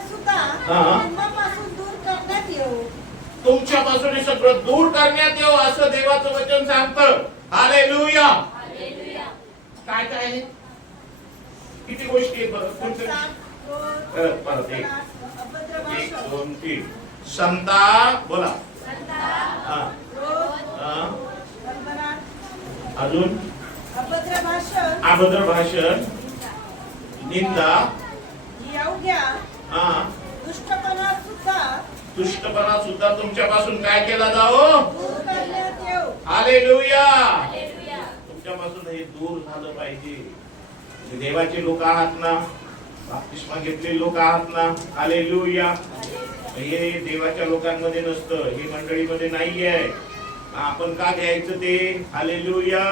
सुद्धा हा. तुम्हापासून दूर करण्यात येऊ. तुमच्यापासून हे सगळं दूर करण्यात येऊ असं देवाचं वचन सांगतं. हालेलुया. हालेलुया. काय काय आहे? किती गोष्टी आहेत बरं? कोणत्या? संताप, क्रोध, परत एक. कलकलाट, अभद्र 1 भाषण, 2 3. संताप, बोला. संताप, हा, क्रोध, हा. कलकलाट, अजून अभद्र भाषण, अभद्र भाषण, निंदा, ही अवघ्या हा, दुष्टपणा सुद्धा दुष्टपणा सुद्धा तुमच्यापासून काय केला जाओ? दूर करण्यात येऊ. हालेलुया. हालेलुया. तुमच्यापासून हे दूर झालं पाहिजे. तुम्ही देवाचे लोक आहात ना, बाप्तिस्मा घेतलेले लोक आहात ना. हालेलुया. हे देवाच्या लोकांमध्ये नसतं, हे मंडळीमध्ये नाहीये. आपण का घ्यायचं ते? हालेलुया.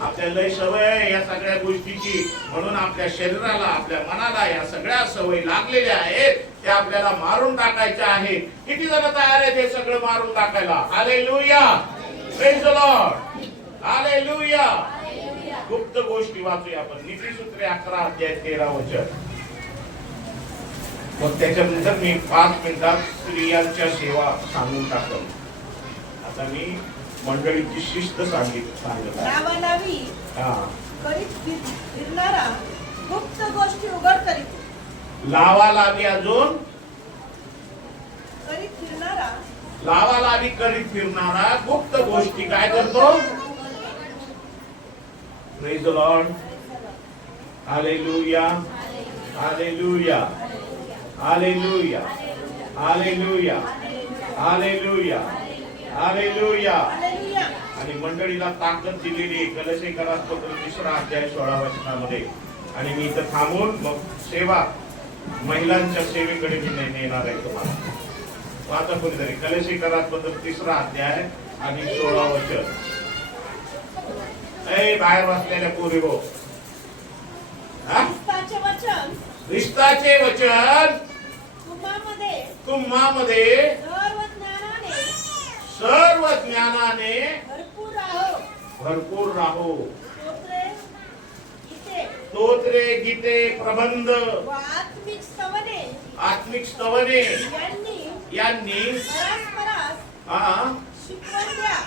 आपल्याला लय सवय आहे या सगळ्या गोष्टीची, म्हणून आपल्या शरीराला, आपल्या मनाला या सगळ्या सवयी लागलेल्या आहेत, त्या आपल्याला मारून टाकायच्या आहेत. किती जण तयार आहेत हे सगळं मारून टाकायला? Hallelujah. Praise the lord. Hallelujah. गुप्त गोष्टी वाचूया आपण. नीतिसूत्रे 11 अध्याय 13 वचन. मग त्याच्यानंतर मी 5 मिनिटात स्त्रियांच्या सेवा सांगून टाकतो. आता मी मंडळीची शिस्त सांगत आहे. लावालावी हा, करीत फिरणारा गुप्त गोष्टी उघड करीत. लावालावी अजून करीत फिरणारा लावालावी करीत फिरणारा गुप्त गोष्टी काय करतो? Praise the lord. Hallelujah. Hallelujah. Hallelujah. Hallelujah. Hallelujah. Hallelujah. Hallelujah. आणि मंडळीला ताकद दिलेली कलशे करा पत्र 3 अध्याय 16 वचनामध्ये. आणि मी इथं थांबून मग सेवा, महिलांच्या सेवेकडे मी नेणार आहे तुम्हाला. वाचा कोणीतरी कलशे करा पत्र 3 अध्याय आणि 16 वचन. ए बाहेर बसलेल्या पोरी हो, ख्रिस्ताचे वचन ख्रिस्ताचे वचन तुम्हामध्ये सर्व ज्ञानाने भरपूर राहो. स्तोत्रे, स्तोत्रे, गीते, प्रबंध व आत्मिक स्तवने यांनी परस्परास हा शिकवण द्या.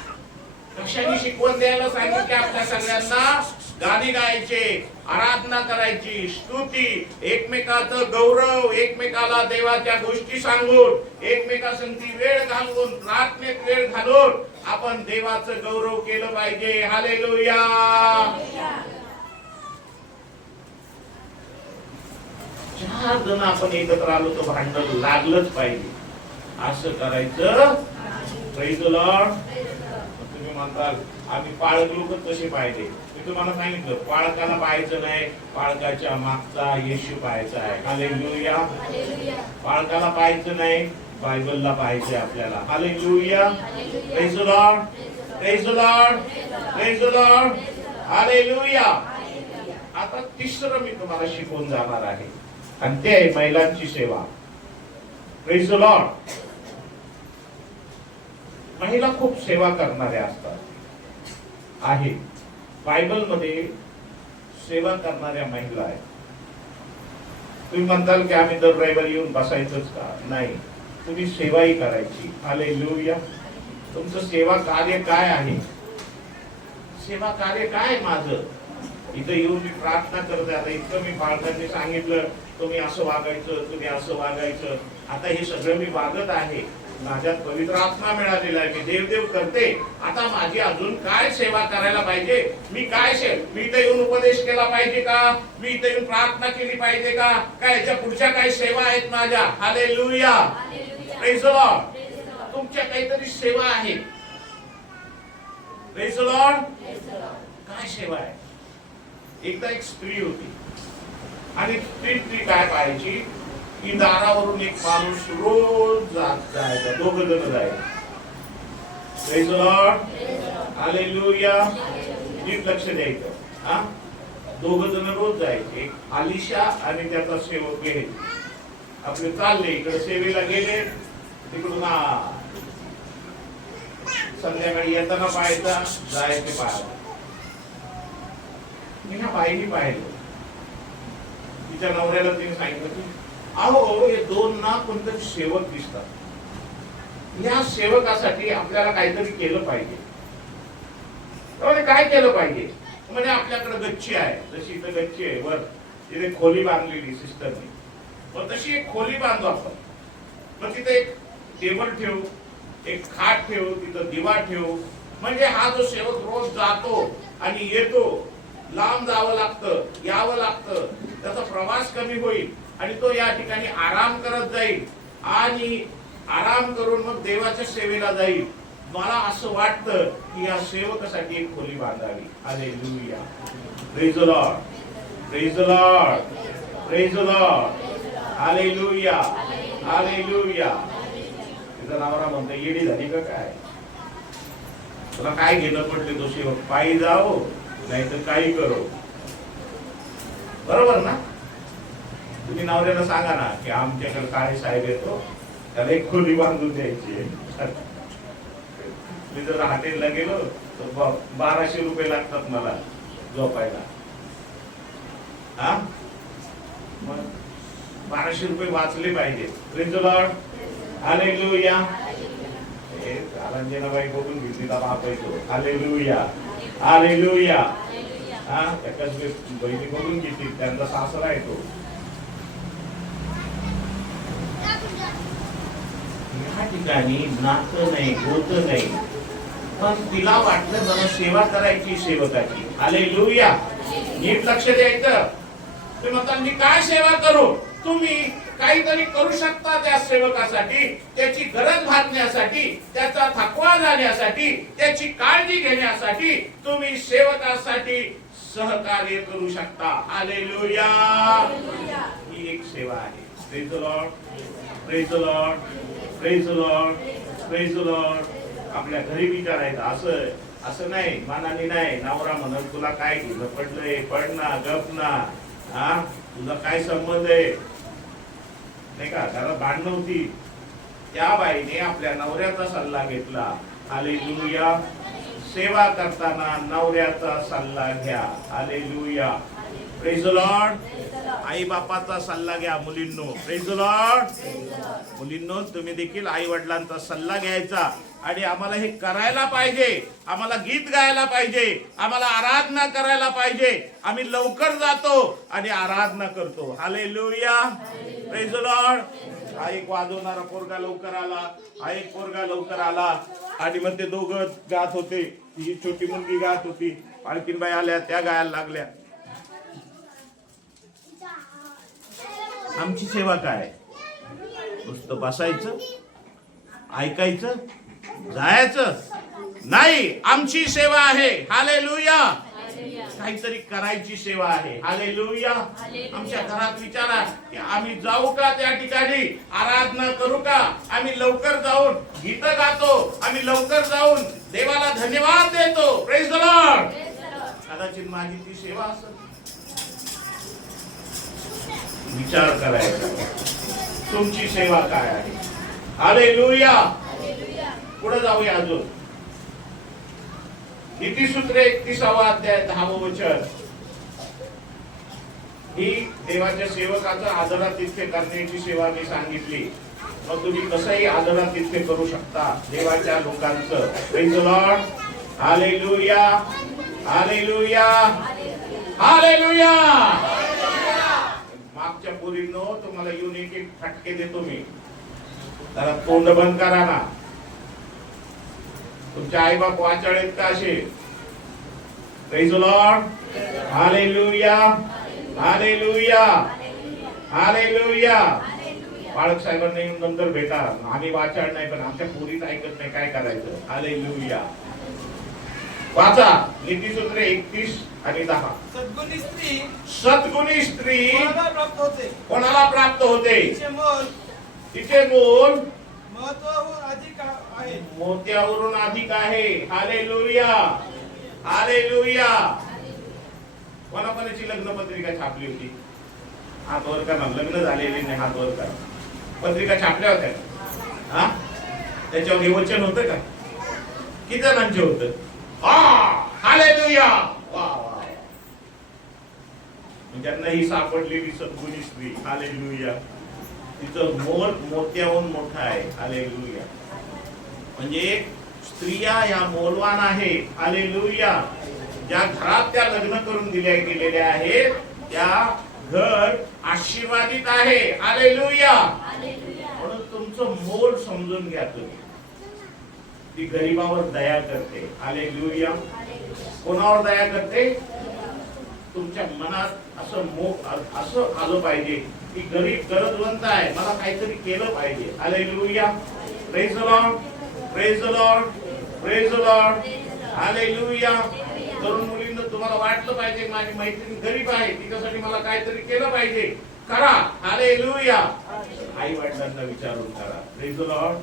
कशाने शिकवण द्यायला सांगितले? आपल्या सगळ्यांना गाणी गायचे, आराधना करायची, स्तुती, एकमेकाचं गौरव, एकमेकाला देवाच्या गोष्टी सांगून, एकमेकांसंगती वेळ घालवून, प्रार्थनेत वेळ घालून आपण देवाचं गौरव केलं पाहिजे. हालेलुया. 4 जण आपण एकत्र आलो तर भांडण लागलंच पाहिजे. असं करायचं. Praise the Lord. तुम्ही म्हणताल आम्ही पाळक लोक तसे पाहिजे. मी तुम्हाला सांगितलं पाळकाला पाहायचं नाही, पाळकाच्या मागचा येशू पाहायचा आहे. हालेलुया. पाळकाला पाहायचं नाही, बायबलला पाहायचंय आपल्याला. Hallelujah. Praise the lord. Praise the lord. Praise the lord. Hallelujah. आता तिसरं मी तुम्हाला शिकवून जाणार आहे आणि ते आहे महिलांची सेवा. Praise the Lord. महिला खूप सेवा करणाऱ्या असतात आहे. बायबल मध्ये सेवा करणाऱ्या महिला आहेत. तुम्ही म्हणताल की आम्ही दर रविवारी येऊन बसायचंच का? नाही, तुम्ही सेवाही करायची. हालेलुया. तुमचं सेवा कार्य काय आहे? सेवा कार्य काय माझं? इथं येऊन मी प्रार्थना करत आहे. आता इतकं मी बाळकांनी सांगितलं तुम्ही असं वागायचं, तुम्ही असं वागायचं. आता हे सगळं मी वागत आहे. माझ्यात पवित्र आत्मा मिळालेला आहे. मी देवदेव करते. आता माझी अजून काय सेवा करायला पाहिजे? मी मी इथं येऊन उपदेश केला पाहिजे का? मी इथं येऊन प्रार्थना केली पाहिजे का? काय याच्या पुढच्या काय सेवा आहेत माझ्या? Hallelujah, praise the Lord. तुमच्या काहीतरी सेवा आहे. Praise the lord. काय सेवा आहे? एकदा एक स्त्री होती आणि स्त्री काय पाहायची की दारावरून एक माणूस रोज जायचा, दोघं जण जायचे. Praise the lord, hallelujah. नीट लक्ष द्यायचं. हा, दोघं जण रोज जायचे. आलिशा आणि त्याचा सेवक गेले. आपले चालले इकडे सेवेला गेले, तिकडून संध्याकाळी येताना पाहायचा, जायचे पाहायला. मी ह्या बाईनी पाहिलं. तिच्या नवऱ्याला तिने सांगितलं की अहो हे दोन ना कोणतरी सेवक दिसतात. या सेवकासाठी आपल्याला काहीतरी केलं पाहिजे. काय केलं पाहिजे? म्हणजे आपल्याकडे गच्ची आहे, जशी इथं गच्ची आहे वर, तिथे खोली बांधलेली सिस्टरने. मग तशी एक खोली बांधू आपण. मग तिथे एक टेबल ठेवू, एक खाट ठेवू, तिथं दिवा ठेवू. म्हणजे हा जो सेवक रोज जातो आणि येतो, लांब जावं लागतं, यावं लागतं, त्याचा प्रवास कमी होईल आणि तो या ठिकाणी आराम करत जाईल आणि आराम करून मग देवाच्या सेवेला जाईल. मला असं वाटतं की या सेवकासाठी एक खोली बांधावी. Hallelujah, praise the lord, praise the lord, praise the lord, hallelujah, hallelujah. तिचा नवरा म्हणतो येडी झाली का काय? तुला काय घेणं पडले? तो सेवक पायी जाओ नाही तर काही करो. बरोबर ना? तुम्ही नवऱ्याला सांगा ना की आमच्याकडे काळे साहेब येतो, त्याला एक खोली बांधून द्यायची. मी जर हॉटेलला गेलो तर 1200 रुपये लागतात मला झोपायला. हा, मग 1200 रुपये वाचले पाहिजे. Praise the lord, hallelujah. हे आनंदीनाबाई बघून घेतली का बाप येतो. Hallelujah, hallelujah. हा, एकाच बहिणी बघून घेतली, त्यांचा सासरा येतो. या ठिकाणी नातं नाही, गोत नाही, पण तिला वाटलं मला सेवा करायची सेवकाची. हालेलुया. नीट लक्ष द्यायचं. तुम्ही म्हणता मी काय सेवा करू? तुम्ही काहीतरी करू शकता त्या सेवकासाठी, त्याची गरज भागण्यासाठी, त्याचा थकवा जाण्यासाठी, त्याची काळजी घेण्यासाठी तुम्ही सेवकासाठी सहकार्य करू शकता. हालेलुया. ही एक सेवा आहे. Praise the lord, praise the lord, praise the lord, praise the Lord. आपल्या घरी विचारायचं, असं नाही, मानाने नाही. नवरा म्हणत तुला काय घेणं पडलंय? पड ना, गप ना. हा, तुझा काय संबंध आहे? नाही का? घरात भांडण होती, त्या बाईने आपल्या नवऱ्याचा सल्ला घेतला. हालेलुया. सेवा करताना नवऱ्याचा सल्ला घ्या. Hallelujah, praise the lord. आई बापाचा सल्ला घ्या मुलींनो. Praise the lord. मुलींनो, तुम्ही देखील आई वडिलांचा सल्ला घ्यायचा. आणि आम्हाला हे करायला पाहिजे. आम्हाला गीत गायला पाहिजे, आम्हाला आराधना करायला पाहिजे. आम्ही लवकर जातो आणि आराधना करतो. Hallelujah, praise the Lord. हा एक वाजवणारा पोरगा लवकर आला, हा एक पोरगा लवकर आला आणि मग ते दोघं गात होते. ही छोटी मुलगी गात होती, आणखीन बाई आल्या, त्या गायला लागल्या. आमची सेवा काय? नुसतं बसायचं, ऐकायचं, जायचं नाही. आमची सेवा आहे हालेलुया. काहीतरी करायची सेवा आहे. हालेलुया. आमच्या घरात विचारा की आम्ही जाऊ का त्या ठिकाणी? आराधना करू का? आम्ही लवकर जाऊन गीत गातो, आम्ही लवकर जाऊन देवाला धन्यवाद देतो. Praise the Lord. कदाचित माझी ती सेवा असेल. विचार करायचा, तुमची सेवा काय आहे? हालेलुया. पुढे जाऊया अजून. नीतिसूत्रे 31वा अध्याय 10वं वचन. ही देवाच्या सेवकाचा आदरातिथ्य करण्याची सेवा मी सांगितली. मग तुम्ही कसंही आदरातिथ्य करू शकता देवाच्या लोकांचं. Praise the lord. Hallelujah, hallelujah. Hallelujah. मागच्या पोरींनो तुम्हाला येऊन एक एक फटके देतो मी. जरा तोंड बंद करा ना. तुमचे आई बाप वाचाळेत का असे? Praise the lord. Hallelujah. Hallelujah. Hallelujah. बाळक साहेबांना येऊन नंतर भेटा. आम्ही वाचाळ नाही पण आमच्या पोरीच ऐकत नाही, काय करायचं? हालेलुया. वाचा नीतिसूत्रे 31 आणि 10. सद्गुणी स्त्री सद्गुणी स्त्री कोणाला प्राप्त होते? कोणाला प्राप्त होते? तिचे मोल तिचे मोल महत्त्वाहून अधिक आहे. मोत्यावरून अधिक आहे. हालेलुया. हालेलुया. कोणाकोणाची लग्न पत्रिका छापली होती? हात वर करा. लग्न झालेले नाही, हात वर करा. पत्रिका छापल्या होत्या का? हा, त्याच्यावर हे वचन होतं का? किती जणांचे होतं? हालेलुया. वा वा. ज्यांना ही सापडलेली सद्गुणी स्त्री, हालेलुया, तिचं मोल मोत्याहून मोठा आहे. हालेलुया. म्हणजे स्त्रिया या मोलवान आहेत. हालेलुया. ज्या घरात त्या लग्न करून दिल्या गेलेल्या आहेत त्या घर आशीर्वादित आहे. हालेलुया. म्हणून तुमचं मोल समजून घ्या तुम्ही. ती गरीबावर दया करते. हालेलुया. कोणावर दया करते? तुमच्या मनात असं आलं पाहिजे की गरीब गरजवंत आहे, मला काहीतरी केलं पाहिजे. Hallelujah. Praise the lord. Praise the lord. Praise the lord. Hallelujah. तरुण मुलींना तुम्हाला वाटलं पाहिजे माझी मैत्रीण गरीब आहे, तिच्यासाठी मला काहीतरी केलं पाहिजे. करा. हालेलुया. आई वडिलांना विचारून करा. Praise the lord.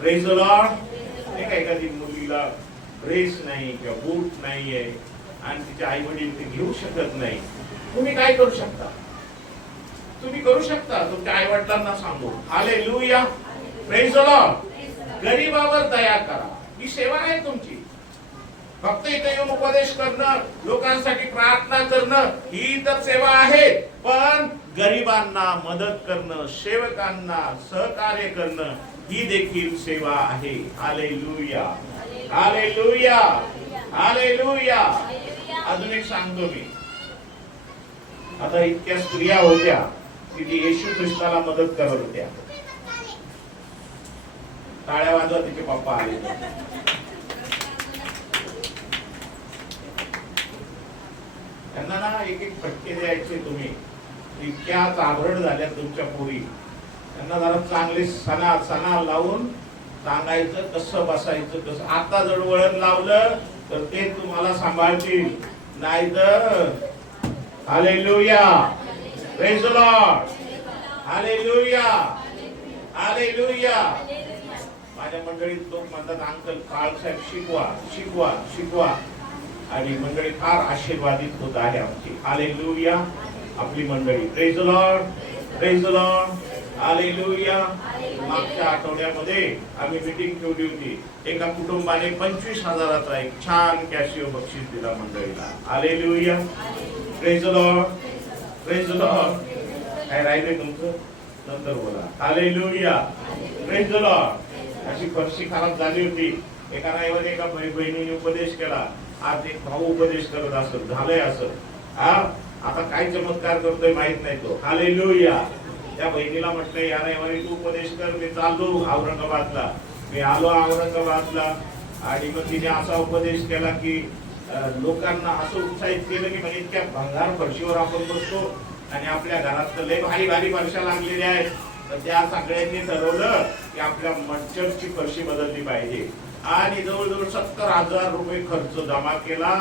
Praise the Lord. एखादी मुलीला ड्रेस नाही किंवा बूट नाहीये आणि तिचे आई वडील ते घेऊ शकत नाही, तुम्ही काय करू शकता? तुम्ही करू शकता तुमच्या आई वडिलांना सांगू. हालेलुया. Praise the lord. गरीबावर दया करा. ही सेवा आहे तुमची. फक्त इथे येऊन उपदेश करणं, लोकांसाठी प्रार्थना करणं ही तर सेवा आहे, पण गरीबांना मदत करणं, सेवकांना सहकार्य करणं ही देखील सेवा आहे. हालेलुया. हालेलुया. हालेलुया. अजून एक सांगतो मी. आता इतक्या स्त्रिया होत्या की येशू ख्रिस्ताला मदत करत होत्या. टाळ्या वाजवा. तिचे पप्पा आले. त्यांना ना एक एक फटके द्यायचे तुम्ही. इतक्या चाभरट झाल्या तुमच्या पोरी. त्यांना जरा चांगले सणा लावून सांगायचं कसं बसायचं, कसं. आता जर वळण लावलं तर ते तुम्हाला सांभाळतील, नाहीतर hallelujah. Praise the lord. Hallelujah. Hallelujah. माझ्या मंडळीत लोक म्हणतात अंकल काळसाहेब शिकवा शिकवा शिकवा, आणि मंडळी फार आशीर्वादित होत आहे आमची. हालेलुया. आपली मंडळी. Praise the lord. Praise the lord. Hallelujah. मागच्या आठवड्यामध्ये आम्ही मीटिंग ठेवली होती. एका कुटुंबाने 25,000चा एक छान कॅशिओ बक्षीस दिला मंडळीला. Hallelujah. Praise the lord. Praise the lord. काय राहिले तुमचं? नंतर बोला. हालेलुया. Praise the lord. अशी फरशी खराब झाली होती. एका रायवाने एका बहिणीने उपदेश केला. आज एक भाऊ उपदेश करत असत, झालंय असं. आता काय चमत्कार करतोय माहित नाही तो. हालेलुया. त्या बहिणीला म्हटलं या रविवारी तू उपदेश कर, मी चाललो औरंगाबादला. मी आलो औरंगाबादला आणि मग तिने असा उपदेश केला की लोकांना असं उत्साहित केलं की म्हणजे इतक्या भंगार फरशीवर आपण बसतो आणि आपल्या घरात लय भारी भारी फरशा लागलेल्या आहेत, तर त्या सगळ्यांनी ठरवलं की आपल्या मंचरची फरशी बदलली पाहिजे. आणि जवळजवळ 70,000 रुपये खर्च जमा केला.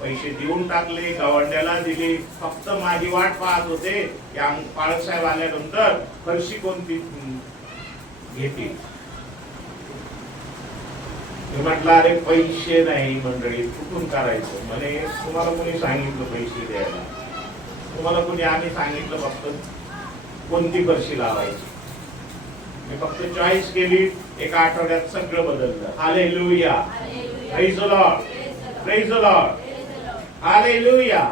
पैसे देऊन टाकले, गवंड्याला दिले. फक्त माझी वाट पाहत होते की पाळकसाहेब आल्यानंतर फरशी कोणती घेतील. म्हटलं अरे पैसे नाही मंडळी, कुठून करायचं? म्हणे तुम्हाला कोणी सांगितलं पैसे द्यायला? तुम्हाला कोणी आम्ही सांगितलं फक्त कोणती फरशी लावायची? मी फक्त चॉईस केली, एका आठवड्यात सगळं बदललं. Hallelujah. Praise the lord. Praise the lord. Hallelujah.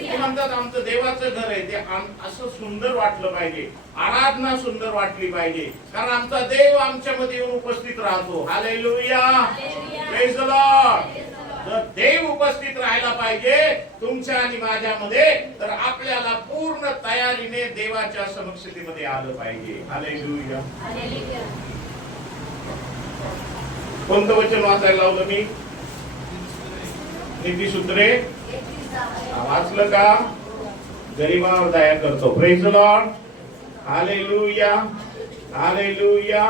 ते म्हणतात आमचं देवाचं घर आहे, ते असं सुंदर वाटलं पाहिजे, आराधना सुंदर वाटली पाहिजे, कारण आमचा देव आमच्या मध्ये येऊन उपस्थित राहतो. हालेलुया. Praise the Lord. जर देव उपस्थित राहायला पाहिजे तुमच्या आणि माझ्यामध्ये, तर आपल्याला पूर्ण तयारीने देवाच्या समक्षतेमध्ये आलं पाहिजे. हालेलुया. हालेलुया. कोणतं वचन वाचायला लावलं मी? नीतिसूत्रे 31 वाचलं का? गरीबावर दया करतो. Praise the lord. Hallelujah. Hallelujah.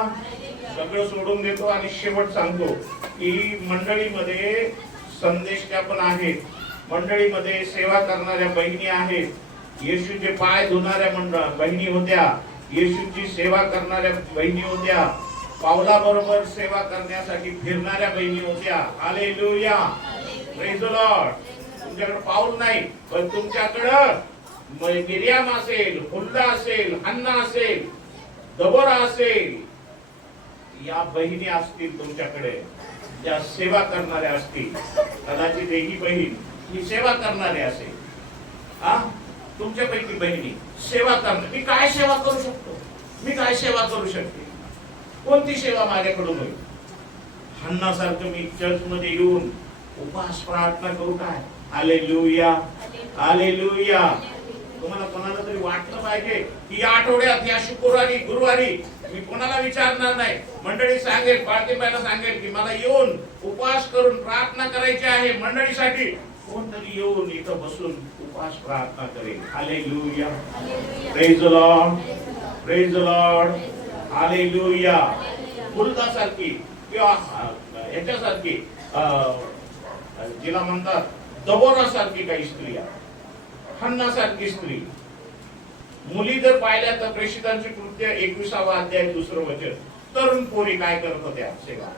सगळं सोडून देतो आणि शेवट सांगतो की मंडळीमध्ये संदेष्टा पण आहेत, मंडळीमध्ये सेवा करणाऱ्या बहिणी आहेत, येशूचे पाय धुणाऱ्या बहिणी होत्या, येशूची सेवा करणाऱ्या बहिणी होत्या, पावला बरोबर सेवा करण्यासाठी फिरणाऱ्या बहिणी होत्या. हालेलुया. Praise the Lord. तुमच्याकडे पाऊल नाही, पण तुमच्याकडं मिरियाम असेल, हुल्दा असेल, हन्ना असेल, दबोरा असेल, या बहिणी असतील तुमच्याकडे, ज्या सेवा करणाऱ्या असतील. कदाचित ही बहीण ही सेवा करणारी असेल. हा, तुमच्यापैकी बहिणी सेवा करणार. मी काय सेवा करू शकतो? मी काय सेवा करू शकते? कोणती सेवा माझ्याकडून होईल? हन्नासारखं मी चर्च मध्ये येऊन उपवास प्रार्थना करू काय? हालेलुया. हालेलुया. तुम्हाला कोणाला तरी वाटलं पाहिजे की या आठवड्यात, या शुक्रवारी, गुरुवारी मी कोणाला विचारणार नाही. मंडळी सांगेल, पाळतेबाईला सांगेल की मला येऊन उपवास करून प्रार्थना करायची आहे मंडळीसाठी. कोणतरी येऊन इथं बसून उपवास प्रार्थना करेल. Hallelujah. Praise the lord. Praise the lord. Hallelujah. हुल्दासारखी किंवा याच्यासारखी जिला म्हणतात दबोरासारखी काही स्त्रिया, हन्नासारखी स्त्री, मुली जर पाहिल्या तर प्रेषितांची कृत्य 21 अध्याय 2 वचन, तरुण पोरी काय करत होत्या? सेवा.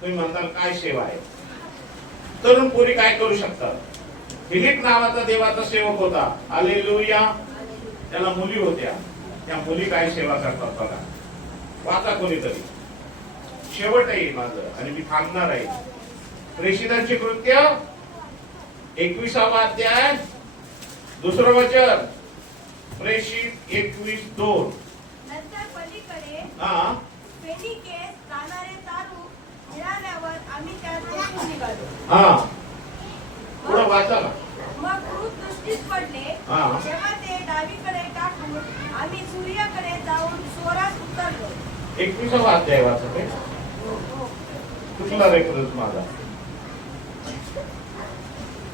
तुम्ही म्हणताल काय सेवा आहे? तरुण पोरी काय करू शकतात? फिलिप नावाचा देवाचा सेवक होता. हालेलुया. त्याला मुली होत्या. त्या मुली काय सेवा करतात बघा. वाचा कोणीतरी. शेवट आहे माझं आणि मी थांबणार आहे. प्रेषितांची कृत्य 21 अध्याय 2 वचन. प्रेषित 21:2. नंतर पलीकडे हा, फेनिकेस जाणारे तारू मिळाल्यावर आम्ही त्यात निघालो. हा, पुढे वाचा ना. मग क्रूर दृष्टीस पडले. हा. तेव्हा ते डावीकडे टाकून आम्ही सूर्याकडे जाऊन सोरास उतरलो. 21 अध्याय वाचा ते. कुठला रेफरन्स माझा?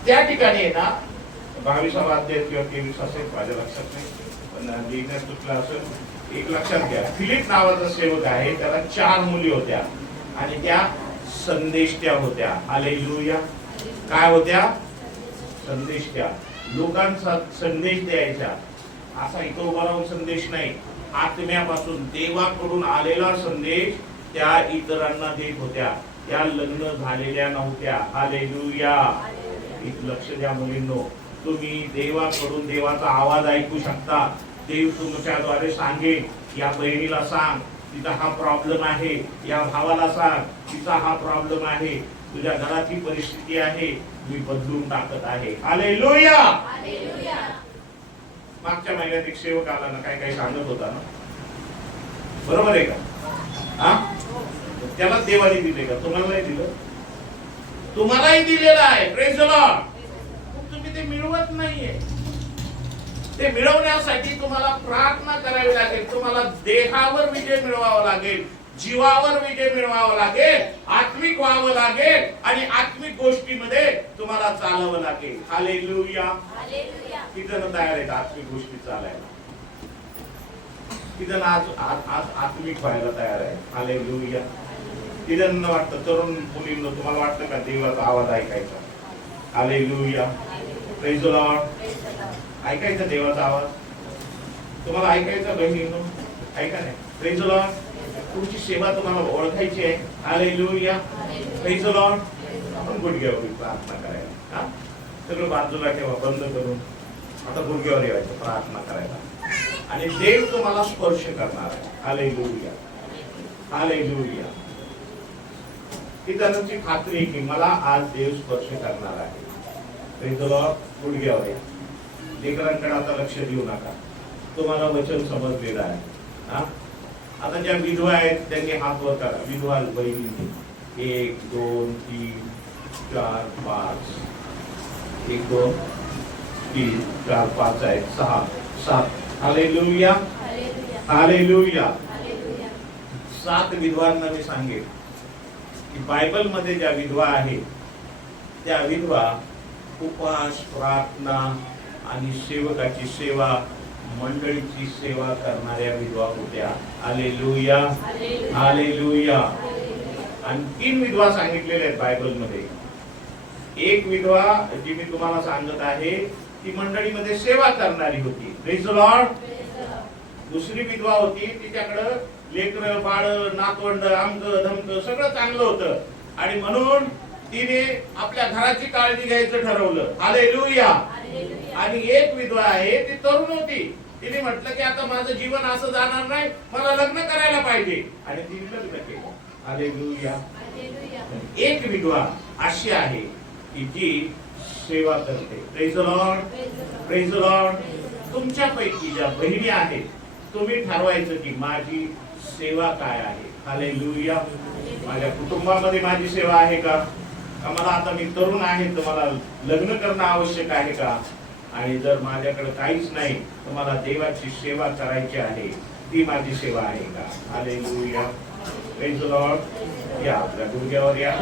त्या ठिकाणी आहे ना 22 अध्याय किंवा 23 असेल, माझ्या लक्षात नाही, पण लिहिण्यात कुठला असेल. एक लक्षात घ्या, फिलिप नावाचा सेवक आहे, त्याला 4 मुली होत्या आणि त्या संदेष्ट्या होत्या. हालेलुया. काय होत्या? संदेष्ट्या. लोकांचा संदेश द्यायचा. असा इथं उभा राहून संदेश नाही, आत्म्यापासून देवाकडून आलेला संदेश त्या इतरांना देत होत्या. त्या लग्न झालेल्या नव्हत्या. हालेलुया. एक लक्ष द्या मुलींनो, तुम्ही देवाकडून देवाचा आवाज ऐकू शकता. देव तुमच्याद्वारे सांगेल, या बहिणीला सांग तिचा हा प्रॉब्लेम आहे, या भावाला सांग तिचा हा प्रॉब्लेम आहे, तुझ्या घराची परिस्थिती आहे, मी बदलून टाकत आहे. हालेलुया. हालेलुया. मागच्या महिन्यात एक सेवक आला ना, काय काय सांगत होता ना, बरोबर आहे का? हा, त्याला देवाने दिले का? तुम्हाला नाही दिलं? तुम्हालाही दिलेलं आहे. Praise the Lord. तुम्ही ते मिळवत नाहीये. ते मिळवण्यासाठी तुम्हाला प्रार्थना करावी लागेल. तुम्हाला देहावर विजय मिळवावा लागेल, जीवावर विजय मिळवावा लागेल, आत्मिक व्हावं लागेल आणि आत्मिक गोष्टीमध्ये तुम्हाला चालावं लागेल. हालेलुया. हालेलुया. किती जण तयार आहेत आत्मिक गोष्टी चालायला? किती जण आज आत्मिक व्हायला तयार आहे? हालेलुया. किती जण वाटतं, तरुण मुलींना तुम्हाला वाटतं का देवाचा आवाज ऐकायचा? हालेलुया. Praise the Lord. ऐकायचा देवाचा आवाज? तुम्हाला ऐकायचा बहिणींनो? ऐका नाही. Praise the Lord. तुमची सेवा तुम्हाला ओळखायची आहे. हालेलुया. Praise the Lord. आपण गुडघ्यावर प्रार्थना करायला. हा, सगळं बाजूला ठेवा, बंद करून आता गुडघ्यावर यायचं प्रार्थना करायला आणि देव तुम्हाला स्पर्श करणार आहे. हालेलुया. हालेलुया. ही जणांची खात्री की मला आज देव स्पर्श करणार आहे. Praise the Lord. गुडघ्यावर या. लेकरांकडे आता लक्ष देऊ नका, तुम्हाला वचन समजलेलं आहे. हा, आता ज्या विधवा आहेत त्यांनी हात वर करा. विधवा बहिणी 1 2 3 4 5 1 2 3 4 5 आहेत 6 7 हालेलुया हालेलुया हालेलुया हालेलुया 7 विधवांना मी सांगेन की बायबल मध्ये ज्या विधवा आहेत त्या विधवा उपवास प्रार्थना आणि सेवकाची सेवा मंडळीची सेवा करणाऱ्या विधवा होत्या. Hallelujah hallelujah. आणि 3 विधवा सांगितलेल्या आहेत बायबल मध्ये. एक विधवा जी मी तुम्हाला सांगत आहे ती मंडळीमध्ये सेवा करणारी होती. Praise the Lord. दुसरी विधवा होती तिच्याकडं लेकरं बाळ नातवंड आमक धमक सगळं चांगलं होतं आणि म्हणून तिने आपल्या घराची काळजी घ्यायचं ठरवलं. हालेलुया. आणि एक विधवा आहे ती तरुण होती. तिने म्हटलं की आता माझं जीवन असं जाणार नाही, मला लग्न करायला पाहिजे आणि तिने लग्न केलं. हालेलुया. एक विधवा अशी आहे की जी सेवा करते. Praise the lord. Praise the Lord. तुमच्यापैकी ज्या बहिणी आहेत तुम्ही ठरवायचं की माझी सेवा काय आहे. हालेलुया. माझ्या कुटुंबामध्ये माझी सेवा आहे का? मला आता मी तरुण आहे तर मला लग्न करणं आवश्यक आहे का? आणि जर माझ्याकडे काहीच नाही तर मला देवाची सेवा करायची आहे, ती माझी सेवा आहे का? हालेलुया. Praise the Lord. या आपल्या गुडघ्यावर या.